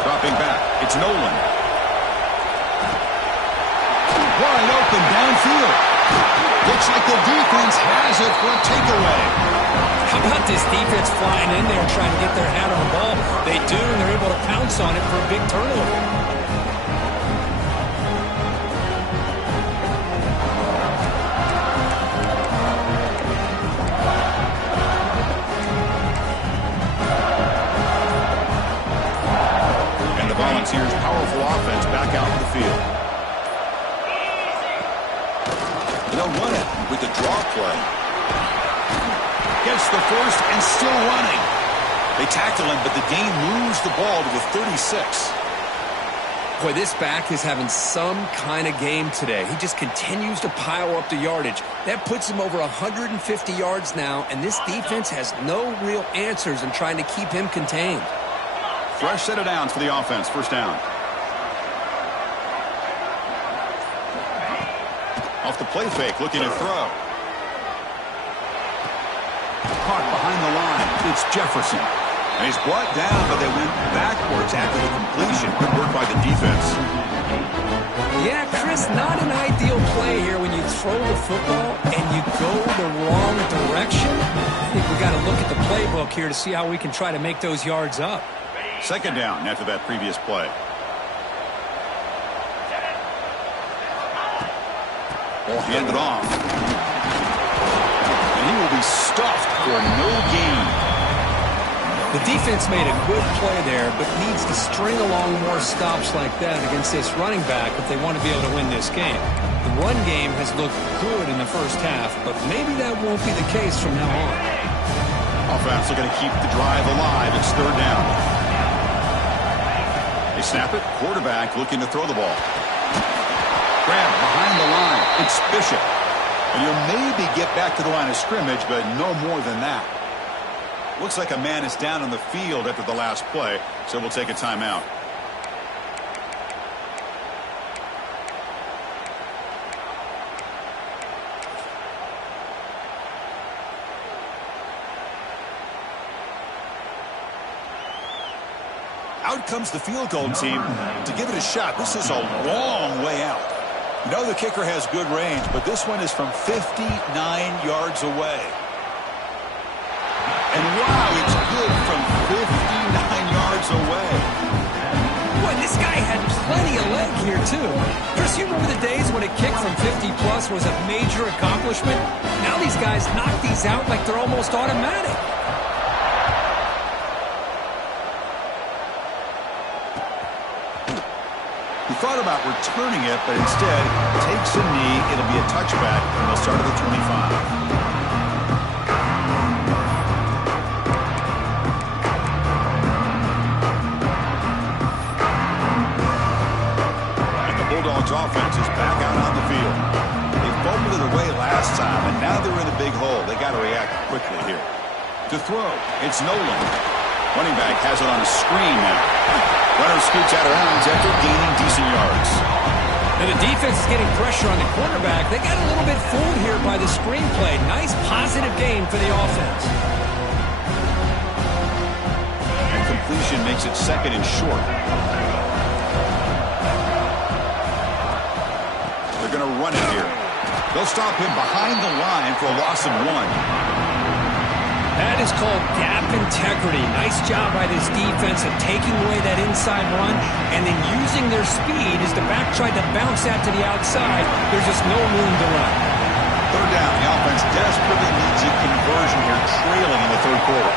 Dropping back, it's Nolan. Wide open downfield. Looks like the defense has it for a takeaway. How about this defense flying in there trying to get their hat on the ball? They do, and they're able to pounce on it for a big turnover. Volunteers' powerful offense back out in the field. They'll run it with the draw play. Gets the first and still running. They tackle him, but the gain moves the ball to the 36. Boy, this back is having some kind of game today. He just continues to pile up the yardage. That puts him over 150 yards now, and this defense has no real answers in trying to keep him contained. Fresh set of downs for the offense. First down. Off the play fake, looking to throw. Caught behind the line. It's Jefferson. And he's brought down, but they went backwards after the completion. Good work by the defense. Yeah, Chris, not an ideal play here when you throw the football and you go the wrong direction. I think we got to look at the playbook here to see how we can try to make those yards up. Second down after that previous play. Hand it off. And he will be stuffed for no gain. The defense made a good play there, but needs to string along more stops like that against this running back if they want to be able to win this game. The run game has looked good in the first half, but maybe that won't be the case from now on. Offense looking to keep the drive alive. It's third down. They snap it. Quarterback looking to throw the ball. Grab behind the line. It's Bishop. And you'll maybe get back to the line of scrimmage, but no more than that. Looks like a man is down on the field after the last play, so we'll take a timeout. Out comes the field goal team to give it a shot. This is a long way out. You know the kicker has good range, but this one is from 59 yards away. And wow, it's good from 59 yards away. Boy, this guy had plenty of leg here, too. Chris, you remember the days when a kick from 50-plus was a major accomplishment? Now these guys knock these out like they're almost automatic. He thought about returning it, but instead takes a knee. It'll be a touchback, and they'll start at the 25. Bulldogs offense is back out on the field. They fumbled it away last time, and now they're in a big hole. They got to react quickly here. To throw, it's Nolan. Running back has it on a screen now. Runner scoots out of bounds after gaining decent yards. And the defense is getting pressure on the quarterback. They got a little bit fooled here by the screen play. Nice positive gain for the offense. And completion makes it second and short. Going going to run it here. They'll stop him behind the line for a loss of 1. That is called gap integrity. Nice job by this defense of taking away that inside run and then using their speed as the back tried to bounce that to the outside. There's just no room to run. Third down. The offense desperately needs a conversion here, trailing in the third quarter.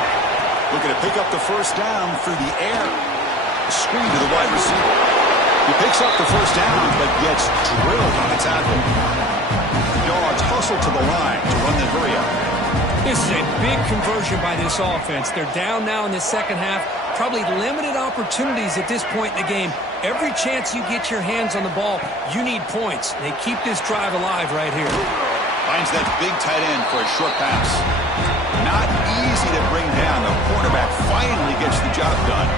Looking to pick up the first down through the air. Screen to the wide receiver. He picks up the first down, but gets drilled on the tackle. Dawgs hustle to the line to run the hurry up. This is a big conversion by this offense. They're down now in the second half. Probably limited opportunities at this point in the game. Every chance you get your hands on the ball, you need points. They keep this drive alive right here. Finds that big tight end for a short pass. Not easy to bring down. The quarterback finally gets the job done.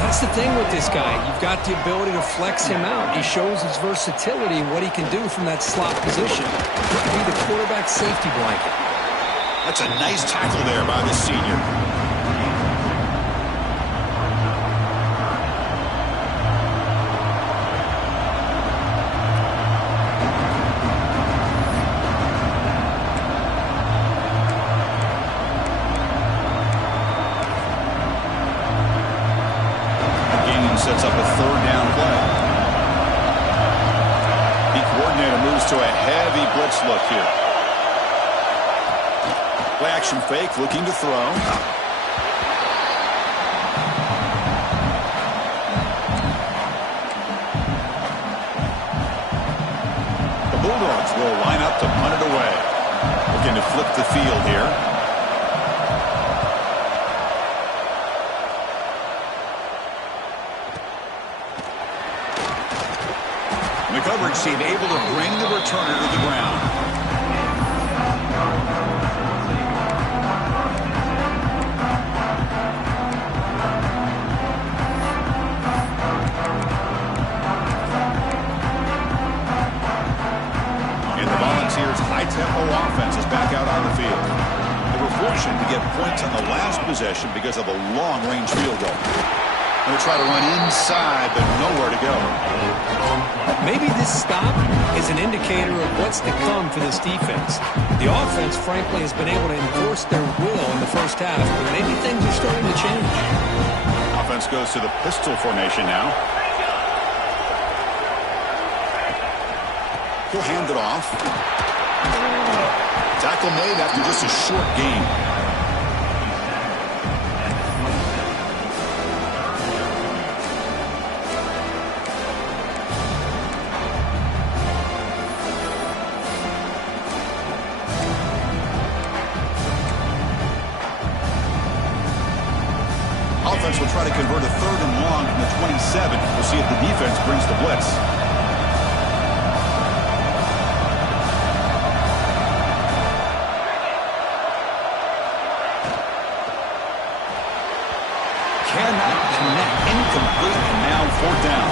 That's the thing with this guy. You've got the ability to flex him out. He shows his versatility and what he can do from that slot position. He could be the quarterback safety blanket. That's a nice tackle there by the senior. Sets up a third down play. The coordinator moves to a heavy blitz look here. Play action fake, looking to throw. The Bulldogs will line up to punt it away. Looking to flip the field here. The coverage team able to bring the returner to the ground. And the Volunteers' high-tempo offense is back out on the field. They were fortunate to get points on the last possession because of a long-range field goal. They'll try to run inside, but nowhere to go. Maybe this stop is an indicator of what's to come for this defense. The offense, frankly, has been able to enforce their will in the first half, but maybe things are starting to change. Offense goes to the pistol formation now. He'll hand it off. Tackle made after just a short gain. Offense will try to convert a third and long from the 27. We'll see if the defense brings the blitz. Cannot connect. Incomplete, and now fourth down.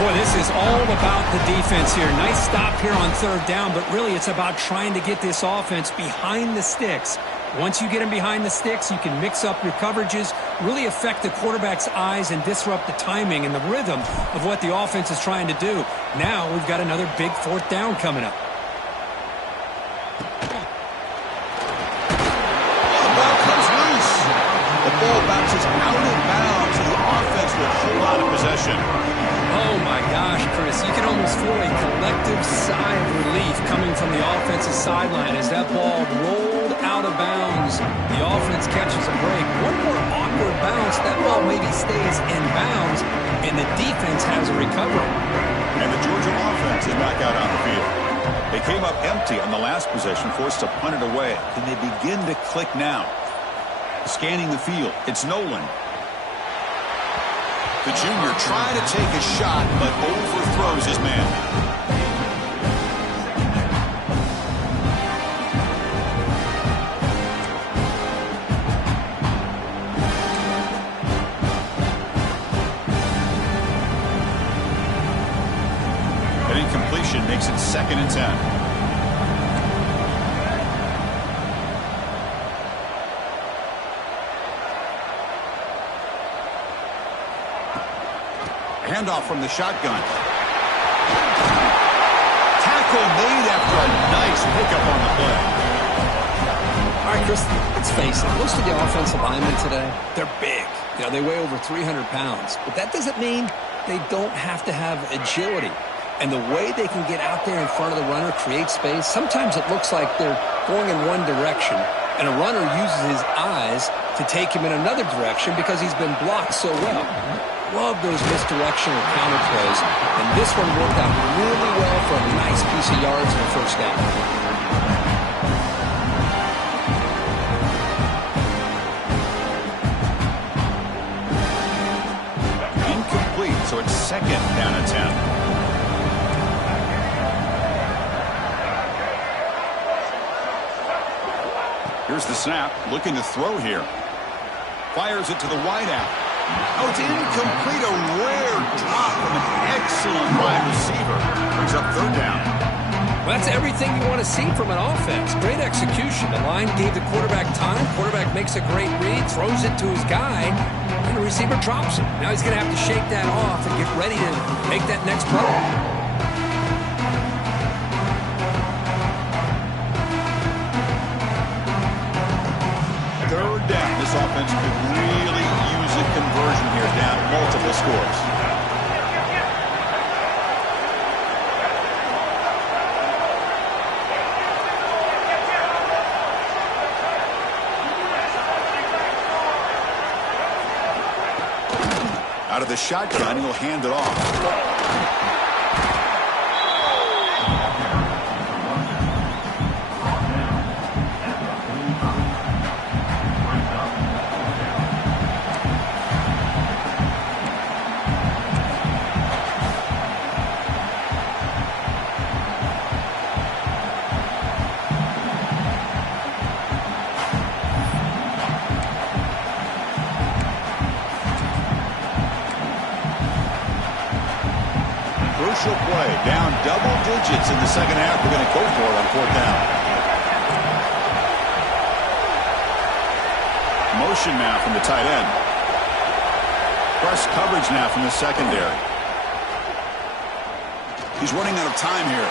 Boy, this is all about the defense here. Nice stop here on third down, but really it's about trying to get this offense behind the sticks. Once you get him behind the sticks, you can mix up your coverages, really affect the quarterback's eyes and disrupt the timing and the rhythm of what the offense is trying to do. Now we've got another big fourth down coming up. The ball comes loose. The ball bounces out of bounds, and the offense will hold on to possession. Oh my gosh, Chris, you can almost feel a collective sigh of relief coming from the offensive sideline as that ball rolled out of bounds. The offense catches a break. One more awkward bounce, that ball maybe stays in bounds, and the defense has a recovery. And the Georgia offense is back out on the field. They came up empty on the last possession, forced to punt it away. Can they begin to click now? Scanning the field, it's Nolan. The junior trying to take a shot, but overthrows his man. An incompletion makes it 2nd and 10. Handoff from the shotgun. tackle made after a nice pickup on the play. All right, Chris, let's face it. Most of the offensive linemen today, they're big. You know, they weigh over 300 pounds. But that doesn't mean they don't have to have agility. And the way they can get out there in front of the runner, create space, sometimes it looks like they're going in one direction, and a runner uses his eyes to take him in another direction because he's been blocked so well. Love those misdirection or counter plays, and this one worked out really well for a nice piece of yards and a first down. Incomplete, so it's second down and 10. Here's the snap, looking to throw here. Fires it to the wideout. Oh, it's incomplete. A rare drop from an excellent wide receiver. Brings up third down. Well, that's everything you want to see from an offense. Great execution. The line gave the quarterback time. Quarterback makes a great read, throws it to his guy, and the receiver drops it. Now he's going to have to shake that off and get ready to make that next play. Third down. This offense could really use a conversion here, down multiple scores. Out of the shotgun, he'll hand it off. Play down double digits in the second half. We're going to go for it on fourth down. Motion now from the tight end. Press coverage now from the secondary. He's running out of time here.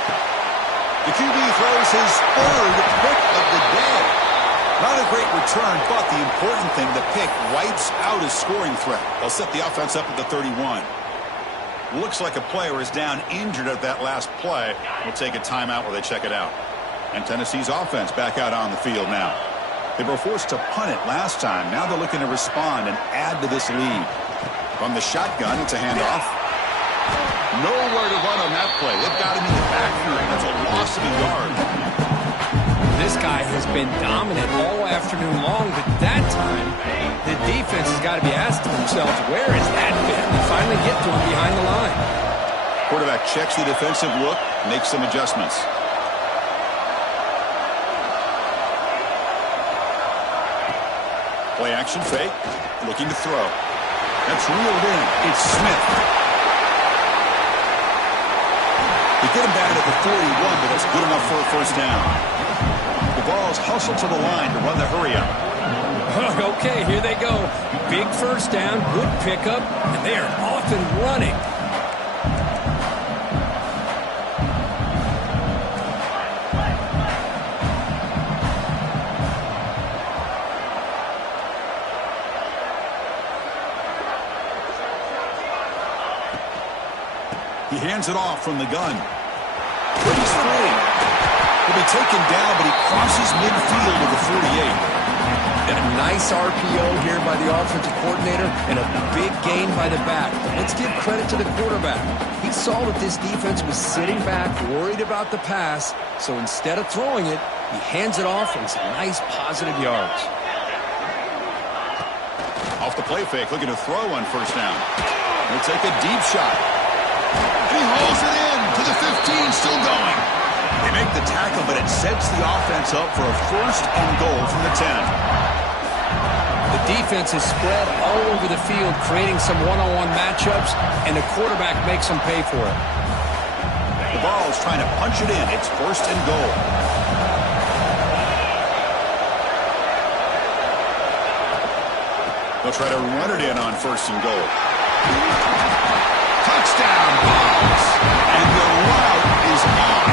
The QB throws his third pick of the day. Not a great return, but the important thing, the pick wipes out his scoring threat. They'll set the offense up at the 31. Looks like a player is down injured at that last play. We'll take a timeout where they check it out. And Tennessee's offense back out on the field now. They were forced to punt it last time. Now they're looking to respond and add to this lead. From the shotgun, it's a handoff. Nowhere to run on that play. They've got him in the backfield. That's a loss of a yard. This guy has been dominant all afternoon long, but that time, the defense has got to be asking themselves, where is that been? They finally get to him behind the line. Quarterback checks the defensive look, makes some adjustments. Play action fake, looking to throw. That's reeled in. It's Smith. They get him back at the 41, but that's good enough for a first down. The ball's hustled to the line to run the hurry up. Okay, here they go. Big first down, good pickup, and they are off and running. He hands it off from the gun. Pretty free. He'll be taken down, but he crosses midfield to the 48. And a nice RPO here by the offensive coordinator and a big gain by the back. Let's give credit to the quarterback. He saw that this defense was sitting back, worried about the pass, so instead of throwing it, he hands it off and some nice positive yards. Off the play fake, looking to throw on first down. He'll take a deep shot. And he hauls it in to the 15, still going. They make the tackle, but it sets the offense up for a first and goal from the 10. The defense is spread all over the field, creating some one-on-one matchups, and the quarterback makes them pay for it. The ball's trying to punch it in. It's first and goal. They'll try to run it in on first and goal. Touchdown, Dawgs. And the route is on.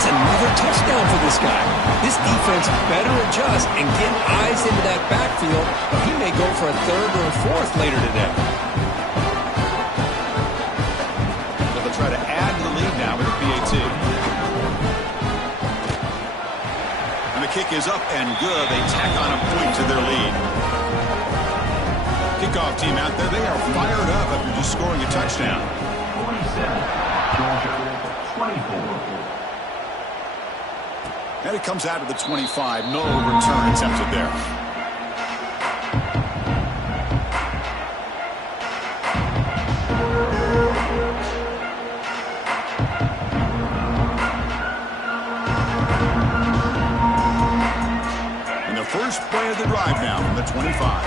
That's another touchdown for this guy. This defense better adjust and get eyes into that backfield. He may go for a third or a fourth later today. They'll try to add to the lead now with a PAT. And the kick is up and good. They tack on a point to their lead. Kickoff team out there, they are fired up after just scoring a touchdown. 47, Georgia, 24. And it comes out of the 25. No return attempted there. And the first play of the drive now from the 25.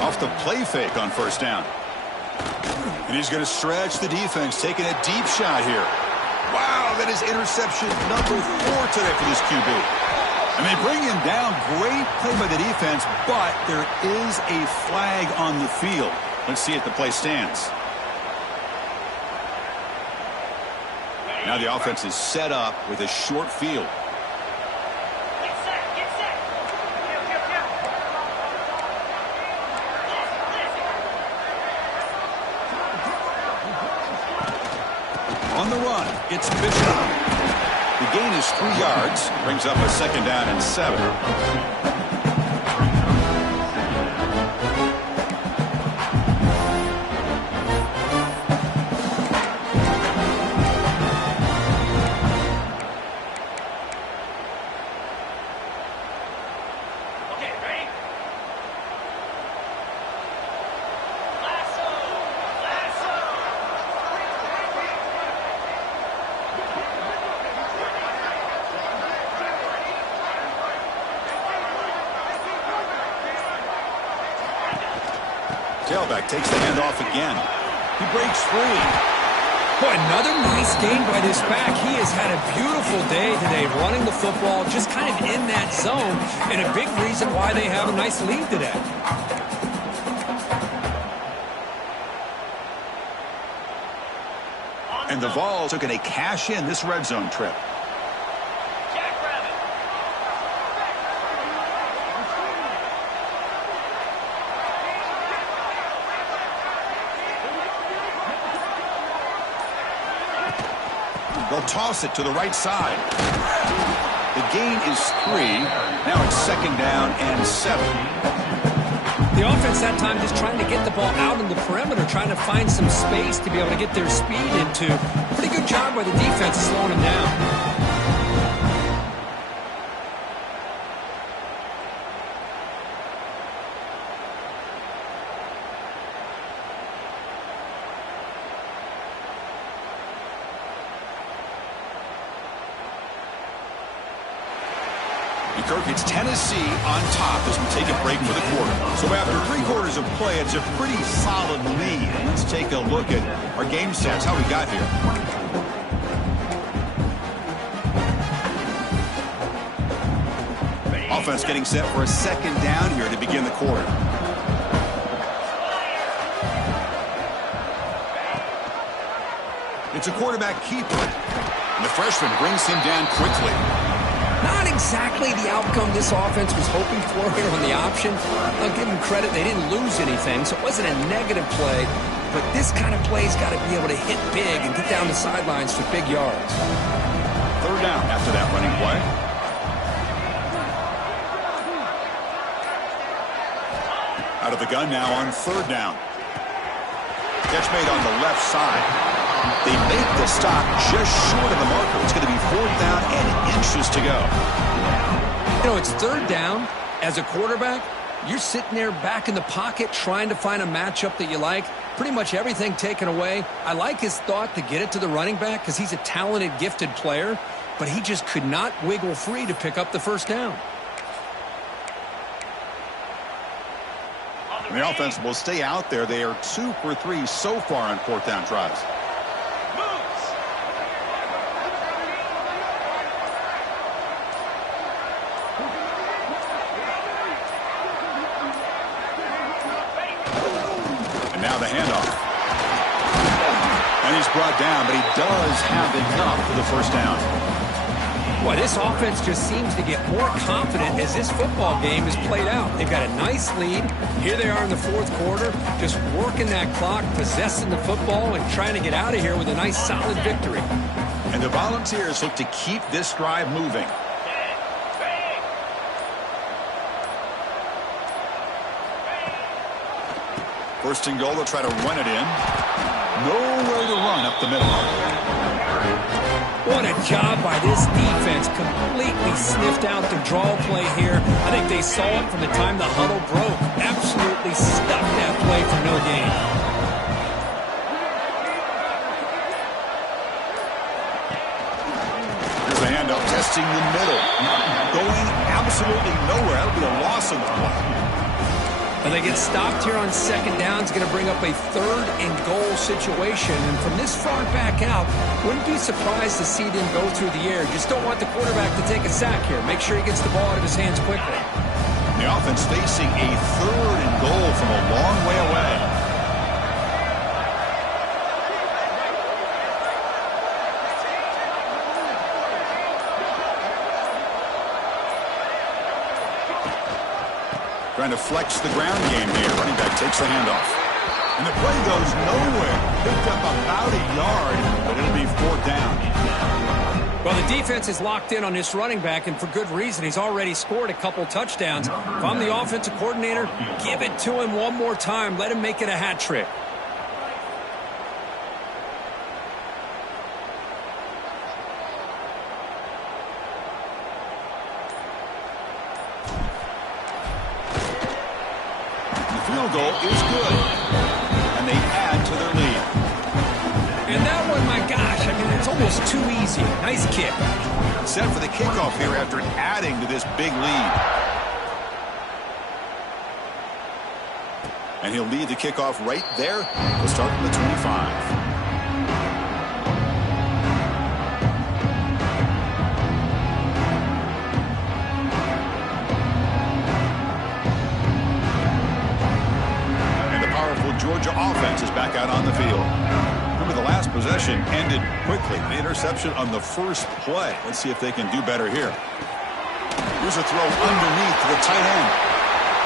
Off the play fake on first down. And he's going to stretch the defense, taking a deep shot here. Wow, that is interception number 4 today for this QB. And they bring him down. Great play by the defense, but there is a flag on the field. Let's see if the play stands. Now the offense is set up with a short field. On the run, it's Bishop. The gain is 3 yards, brings up a second down and 7. Tailback takes the handoff again. He breaks free. Boy, another nice gain by this back. He has had a beautiful day today running the football, just kind of in that zone, and a big reason why they have a nice lead today. And the Vols are going to cash in this red zone trip. They'll toss it to the right side. The gain is 3. Now it's second down and 7. The offense that time just trying to get the ball out in the perimeter, trying to find some space to be able to get their speed into. Pretty good job by the defense slowing them down. Kirk, it's Tennessee on top as we take a break for the quarter. So after 3 quarters of play, it's a pretty solid lead. Let's take a look at our game stats, how we got here. Offense getting set for a second down here to begin the quarter. It's a quarterback keeper. And the freshman brings him down quickly. Not exactly the outcome this offense was hoping for here on the option. I'll give them credit. They didn't lose anything, so it wasn't a negative play. But this kind of play's got to be able to hit big and get down the sidelines for big yards. Third down after that running play. Out of the gun now on third down. Catch made on the left side. They make the stop just short of the marker. It's going to be 4th down and inches to go. You know, it's third down. As a quarterback, you're sitting there back in the pocket trying to find a matchup that you like. Pretty much everything taken away. I like his thought to get it to the running back because he's a talented, gifted player, but he just could not wiggle free to pick up the first down. And the offense will stay out there. They are 2 for 3 so far on 4th down tries. And he's brought down, but he does have enough for the first down. Boy, this offense just seems to get more confident as this football game is played out. They've got a nice lead. Here they are in the fourth quarter, just working that clock, possessing the football, and trying to get out of here with a nice, solid victory. And the Volunteers look to keep this drive moving. First and goal, they'll try to run it in. Nowhere to run up the middle. What a job by this defense. Completely sniffed out the draw play here. I think they saw it from the time the huddle broke. Absolutely stuffed that play for no gain. Here's a handoff, testing the middle. Going absolutely nowhere. That'll be a loss of the play. And they get stopped here on second down. It's going to bring up a third and goal situation. And from this far back out, wouldn't be surprised to see them go through the air. Just don't want the quarterback to take a sack here. Make sure he gets the ball out of his hands quickly. The offense facing a third and goal from a long way away. Trying to flex the ground game here. Running back takes the handoff. And the play goes nowhere. Picked up about a yard, but it'll be fourth down. Well, the defense is locked in on this running back, and for good reason. He's already scored a couple touchdowns. If I'm the offensive coordinator, give it to him one more time. Let him make it a hat trick. Field goal is good, and they add to their lead. And that one, my gosh, I mean, it's almost too easy. Nice kick. Set for the kickoff here after adding to this big lead. And he'll lead the kickoff right there. He'll start from the 25. Georgia offense is back out on the field. Remember, the last possession ended quickly. The interception on the first play. Let's see if they can do better here. Here's a throw underneath to the tight end.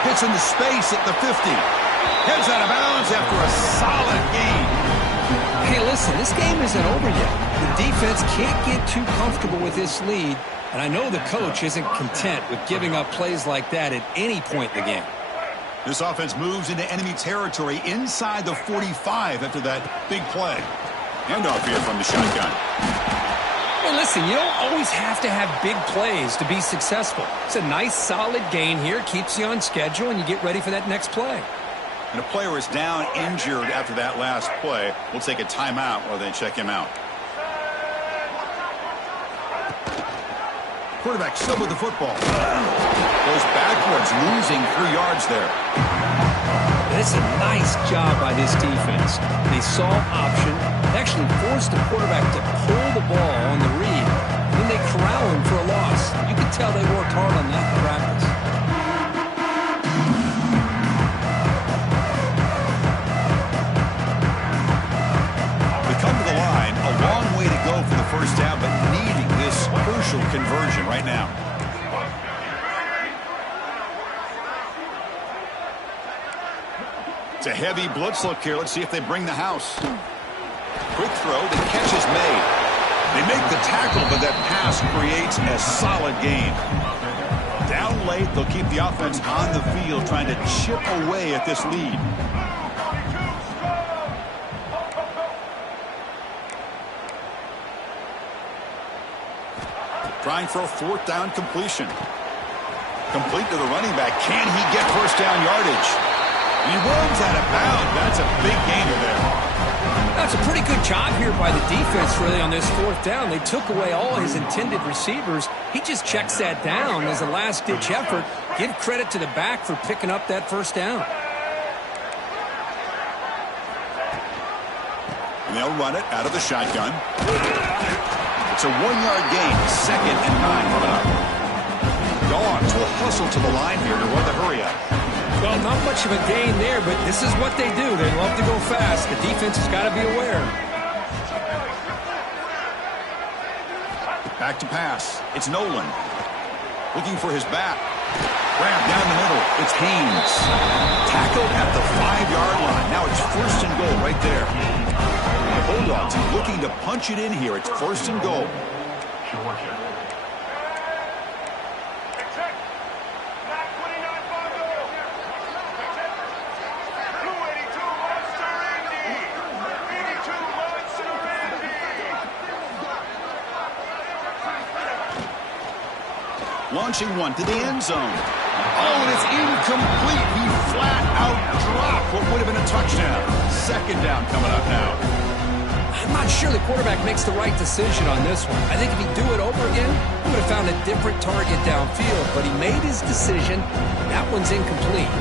Hits into space at the 50. Heads out of bounds after a solid gain. Hey, listen, this game isn't over yet. The defense can't get too comfortable with this lead, and I know the coach isn't content with giving up plays like that at any point in the game. This offense moves into enemy territory inside the 45 after that big play. Handoff here from the shotgun. Hey, listen, you don't always have to have big plays to be successful. It's a nice, solid gain here. Keeps you on schedule, and you get ready for that next play. And a player is down injured after that last play. We'll take a timeout while they check him out. Quarterback still with the football. Goes backwards, losing 3 yards there. It's a nice job by this defense. They saw option, actually forced the quarterback to pull the ball on the read, and then they corral him for a loss. You can tell they worked hard on that in practice. They come to the line, a long way to go for the first down, but needing this crucial conversion right now. It's a heavy blitz look here. Let's see if they bring the house. Quick throw. The catch is made. They make the tackle, but that pass creates a solid gain. Down late, they'll keep the offense on the field trying to chip away at this lead. Trying for a fourth down completion. Complete to the running back. Can he get first down yardage? He runs out of bounds. That's a big gainer there. That's a pretty good job here by the defense, really, on this fourth down. They took away all his intended receivers. He just checks that down as a last-ditch effort. Give credit to the back for picking up that first down. And they'll run it out of the shotgun. It's a 1-yard gain. 2nd and 9 coming up. Dawgs will hustle to the line here to run the hurry up. Well, not much of a gain there, but this is what they do. They love to go fast. The defense has got to be aware. Back to pass. It's Nolan. Looking for his back. Grab down the middle. It's Haynes. Tackled at the 5-yard line. Now it's 1st and goal right there. The Bulldogs looking to punch it in here. It's 1st and goal. Georgia. Launching one to the end zone. Oh, and it's incomplete. He flat out dropped what would have been a touchdown. 2nd down coming up now. I'm not sure the quarterback makes the right decision on this one. I think if he'd do it over again, he would have found a different target downfield. But he made his decision. That one's incomplete.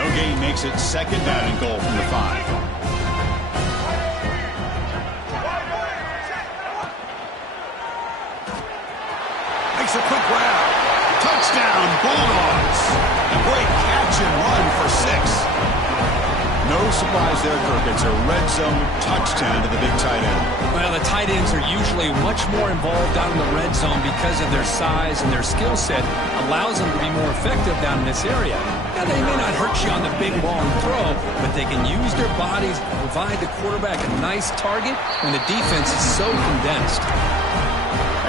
No gain makes it 2nd down and goal from the 5. A quick grab. Touchdown, Bulldogs. A great catch and run for 6. No surprise there, Kirk. It's a red zone touchdown to the big tight end. Well, the tight ends are usually much more involved down in the red zone because of their size and their skill set allows them to be more effective down in this area. Now, they may not hurt you on the big, long throw, but they can use their bodies to provide the quarterback a nice target when the defense is so condensed.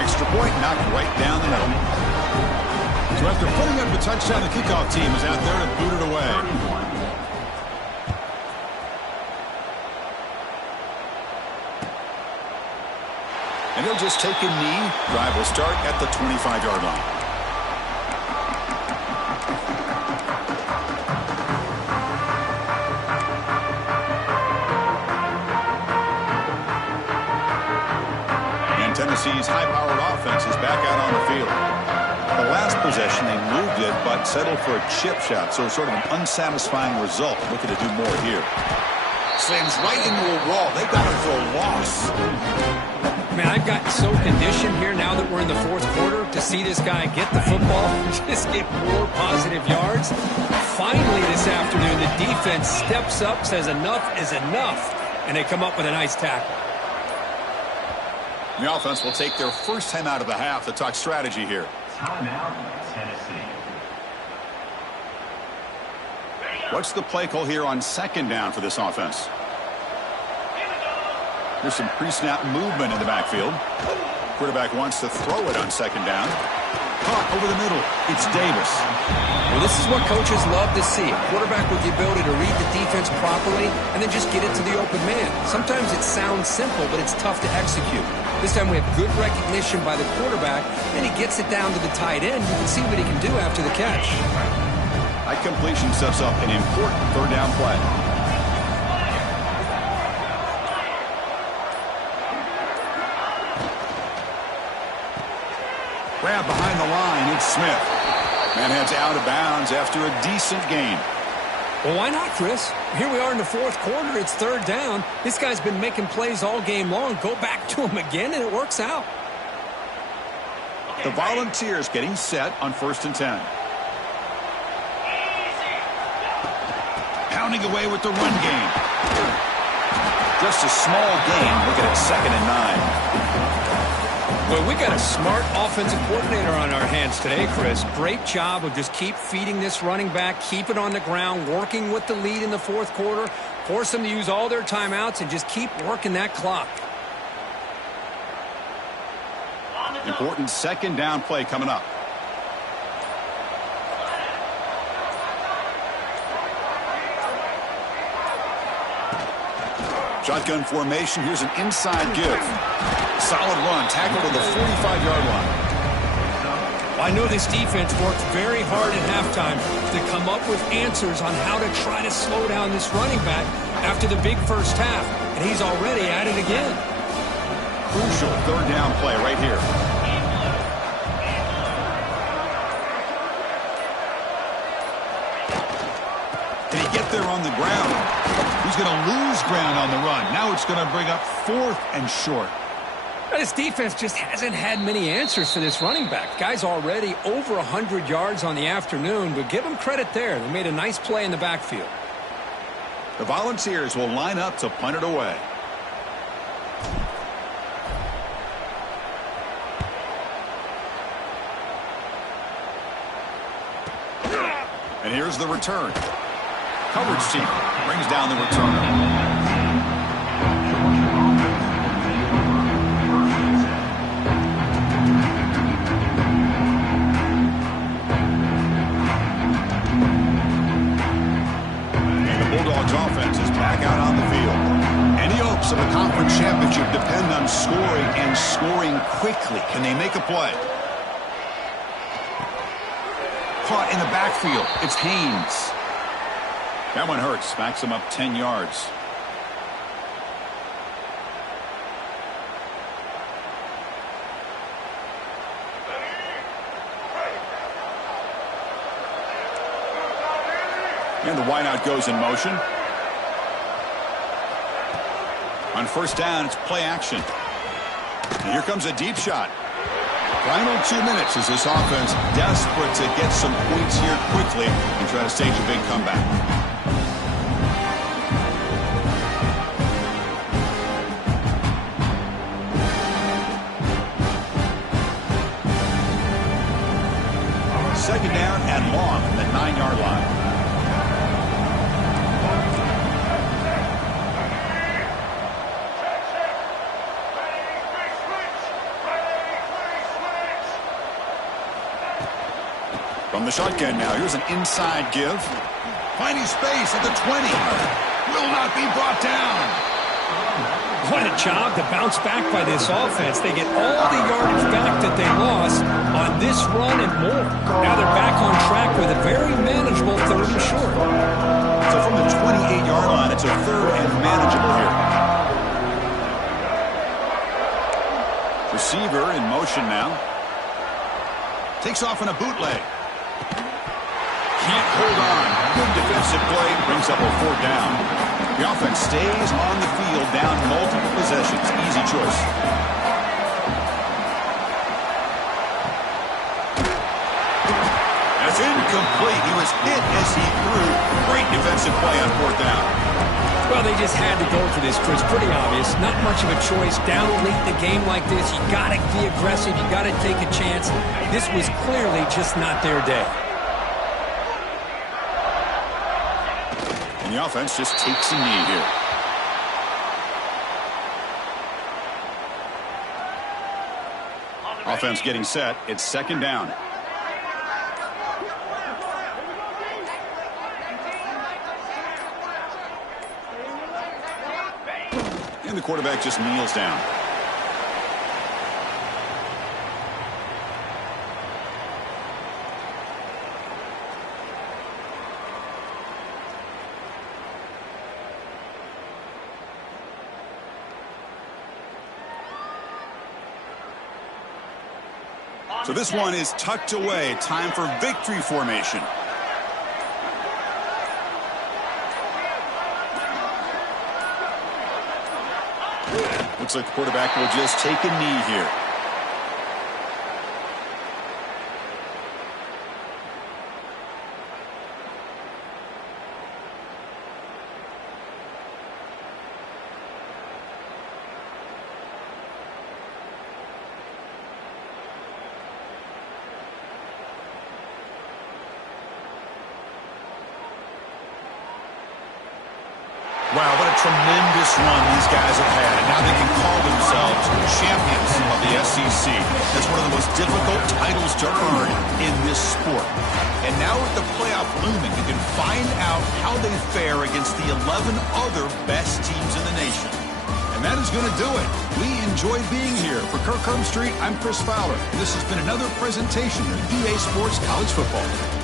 Extra point knocked right down the middle. So after putting up the touchdown, the kickoff team is out there to boot it away. And he'll just take a knee. Drive will start at the 25-yard line. Tennessee's high-powered offense is back out on the field. The last possession, they moved it, but settled for a chip shot, so sort of an unsatisfying result. Looking to do more here. Slams right into a wall. They got him for a loss. Man, I've gotten so conditioned here now that we're in the 4th quarter to see this guy get the football and just get more positive yards. Finally this afternoon, the defense steps up, says enough is enough, and they come up with a nice tackle. The offense will take their first time out of the half to talk strategy here. Timeout, Tennessee. What's the play call here on 2nd down for this offense? There's some pre-snap movement in the backfield. Quarterback wants to throw it on 2nd down. Caught over the middle. It's Davis. Well, this is what coaches love to see. A quarterback with the ability to read the defense properly and then just get it to the open man. Sometimes it sounds simple, but it's tough to execute. This time we have good recognition by the quarterback, and he gets it down to the tight end. You can see what he can do after the catch. That completion sets up an important 3rd down play. Grab behind the line. It's Smith. Man heads out of bounds after a decent gain. Well, why not, Chris? Here we are in the 4th quarter. It's 3rd down. This guy's been making plays all game long. Go back to him again, and it works out. The Volunteers getting set on 1st and 10. Pounding away with the run game. Just a small gain. Looking at 2nd and 9. Well, we got a smart offensive coordinator on our hands today, Chris. Great job of just keep feeding this running back, keep it on the ground, working with the lead in the 4th quarter, force them to use all their timeouts, and just keep working that clock. Important 2nd down play coming up. Shotgun formation. Here's an inside give. Solid run. Tackled at the 45-yard line. Well, I know this defense worked very hard at halftime to come up with answers on how to try to slow down this running back after the big first half. And he's already at it again. Crucial 3rd down play right here. Did he get there on the ground? He's going to lose ground on the run. Now it's going to bring up 4th and short. This defense just hasn't had many answers for this running back. Guy's already over 100 yards on the afternoon, but give him credit there. They made a nice play in the backfield. The Volunteers will line up to punt it away. And here's the return. Coverage team brings down the returner. Bulldogs offense is back out on the field. Any hopes of a conference championship depend on scoring and scoring quickly. Can they make a play? Caught in the backfield. It's Haynes. That one hurts. Backs him up 10 yards. And the wideout goes in motion. On first down, it's play action. And here comes a deep shot. Final 2 minutes as this offense desperate to get some points here quickly and try to stage a big comeback. Second down and long from the 9-yard line. From the shotgun now, here's an inside give. Finding space at the 20. Will not be brought down. What a job to bounce back by this offense. They get all the yardage back that they lost on this run and more. Now they're back on track with a very manageable 3rd and short. So from the 28-yard line, it's a 3rd and manageable here. Receiver in motion now. Takes off in a bootleg. Can't hold on. Good defensive play. Brings up a 4th down. The offense stays on the field down multiple possessions. Easy choice. That's incomplete. He was hit as he threw. Great defensive play on 4th down. Well, they just had to go for this, Chris. Pretty obvious. Not much of a choice. Down late in the game like this, you got to be aggressive. You got to take a chance. This was clearly just not their day. And the offense just takes a knee here. Offense getting set. It's 2nd down. And the quarterback just kneels down. So this one is tucked away. Time for victory formation. Looks like the quarterback will just take a knee here. Wow, what a tremendous run these guys have had. And now they can call themselves champions of the SEC. That's one of the most difficult titles to earn in this sport. And now with the playoff looming, you can find out how they fare against the 11 other best teams in the nation. And that is going to do it. We enjoyed being here. For Kirk Street, I'm Chris Fowler. This has been another presentation of EA Sports College Football.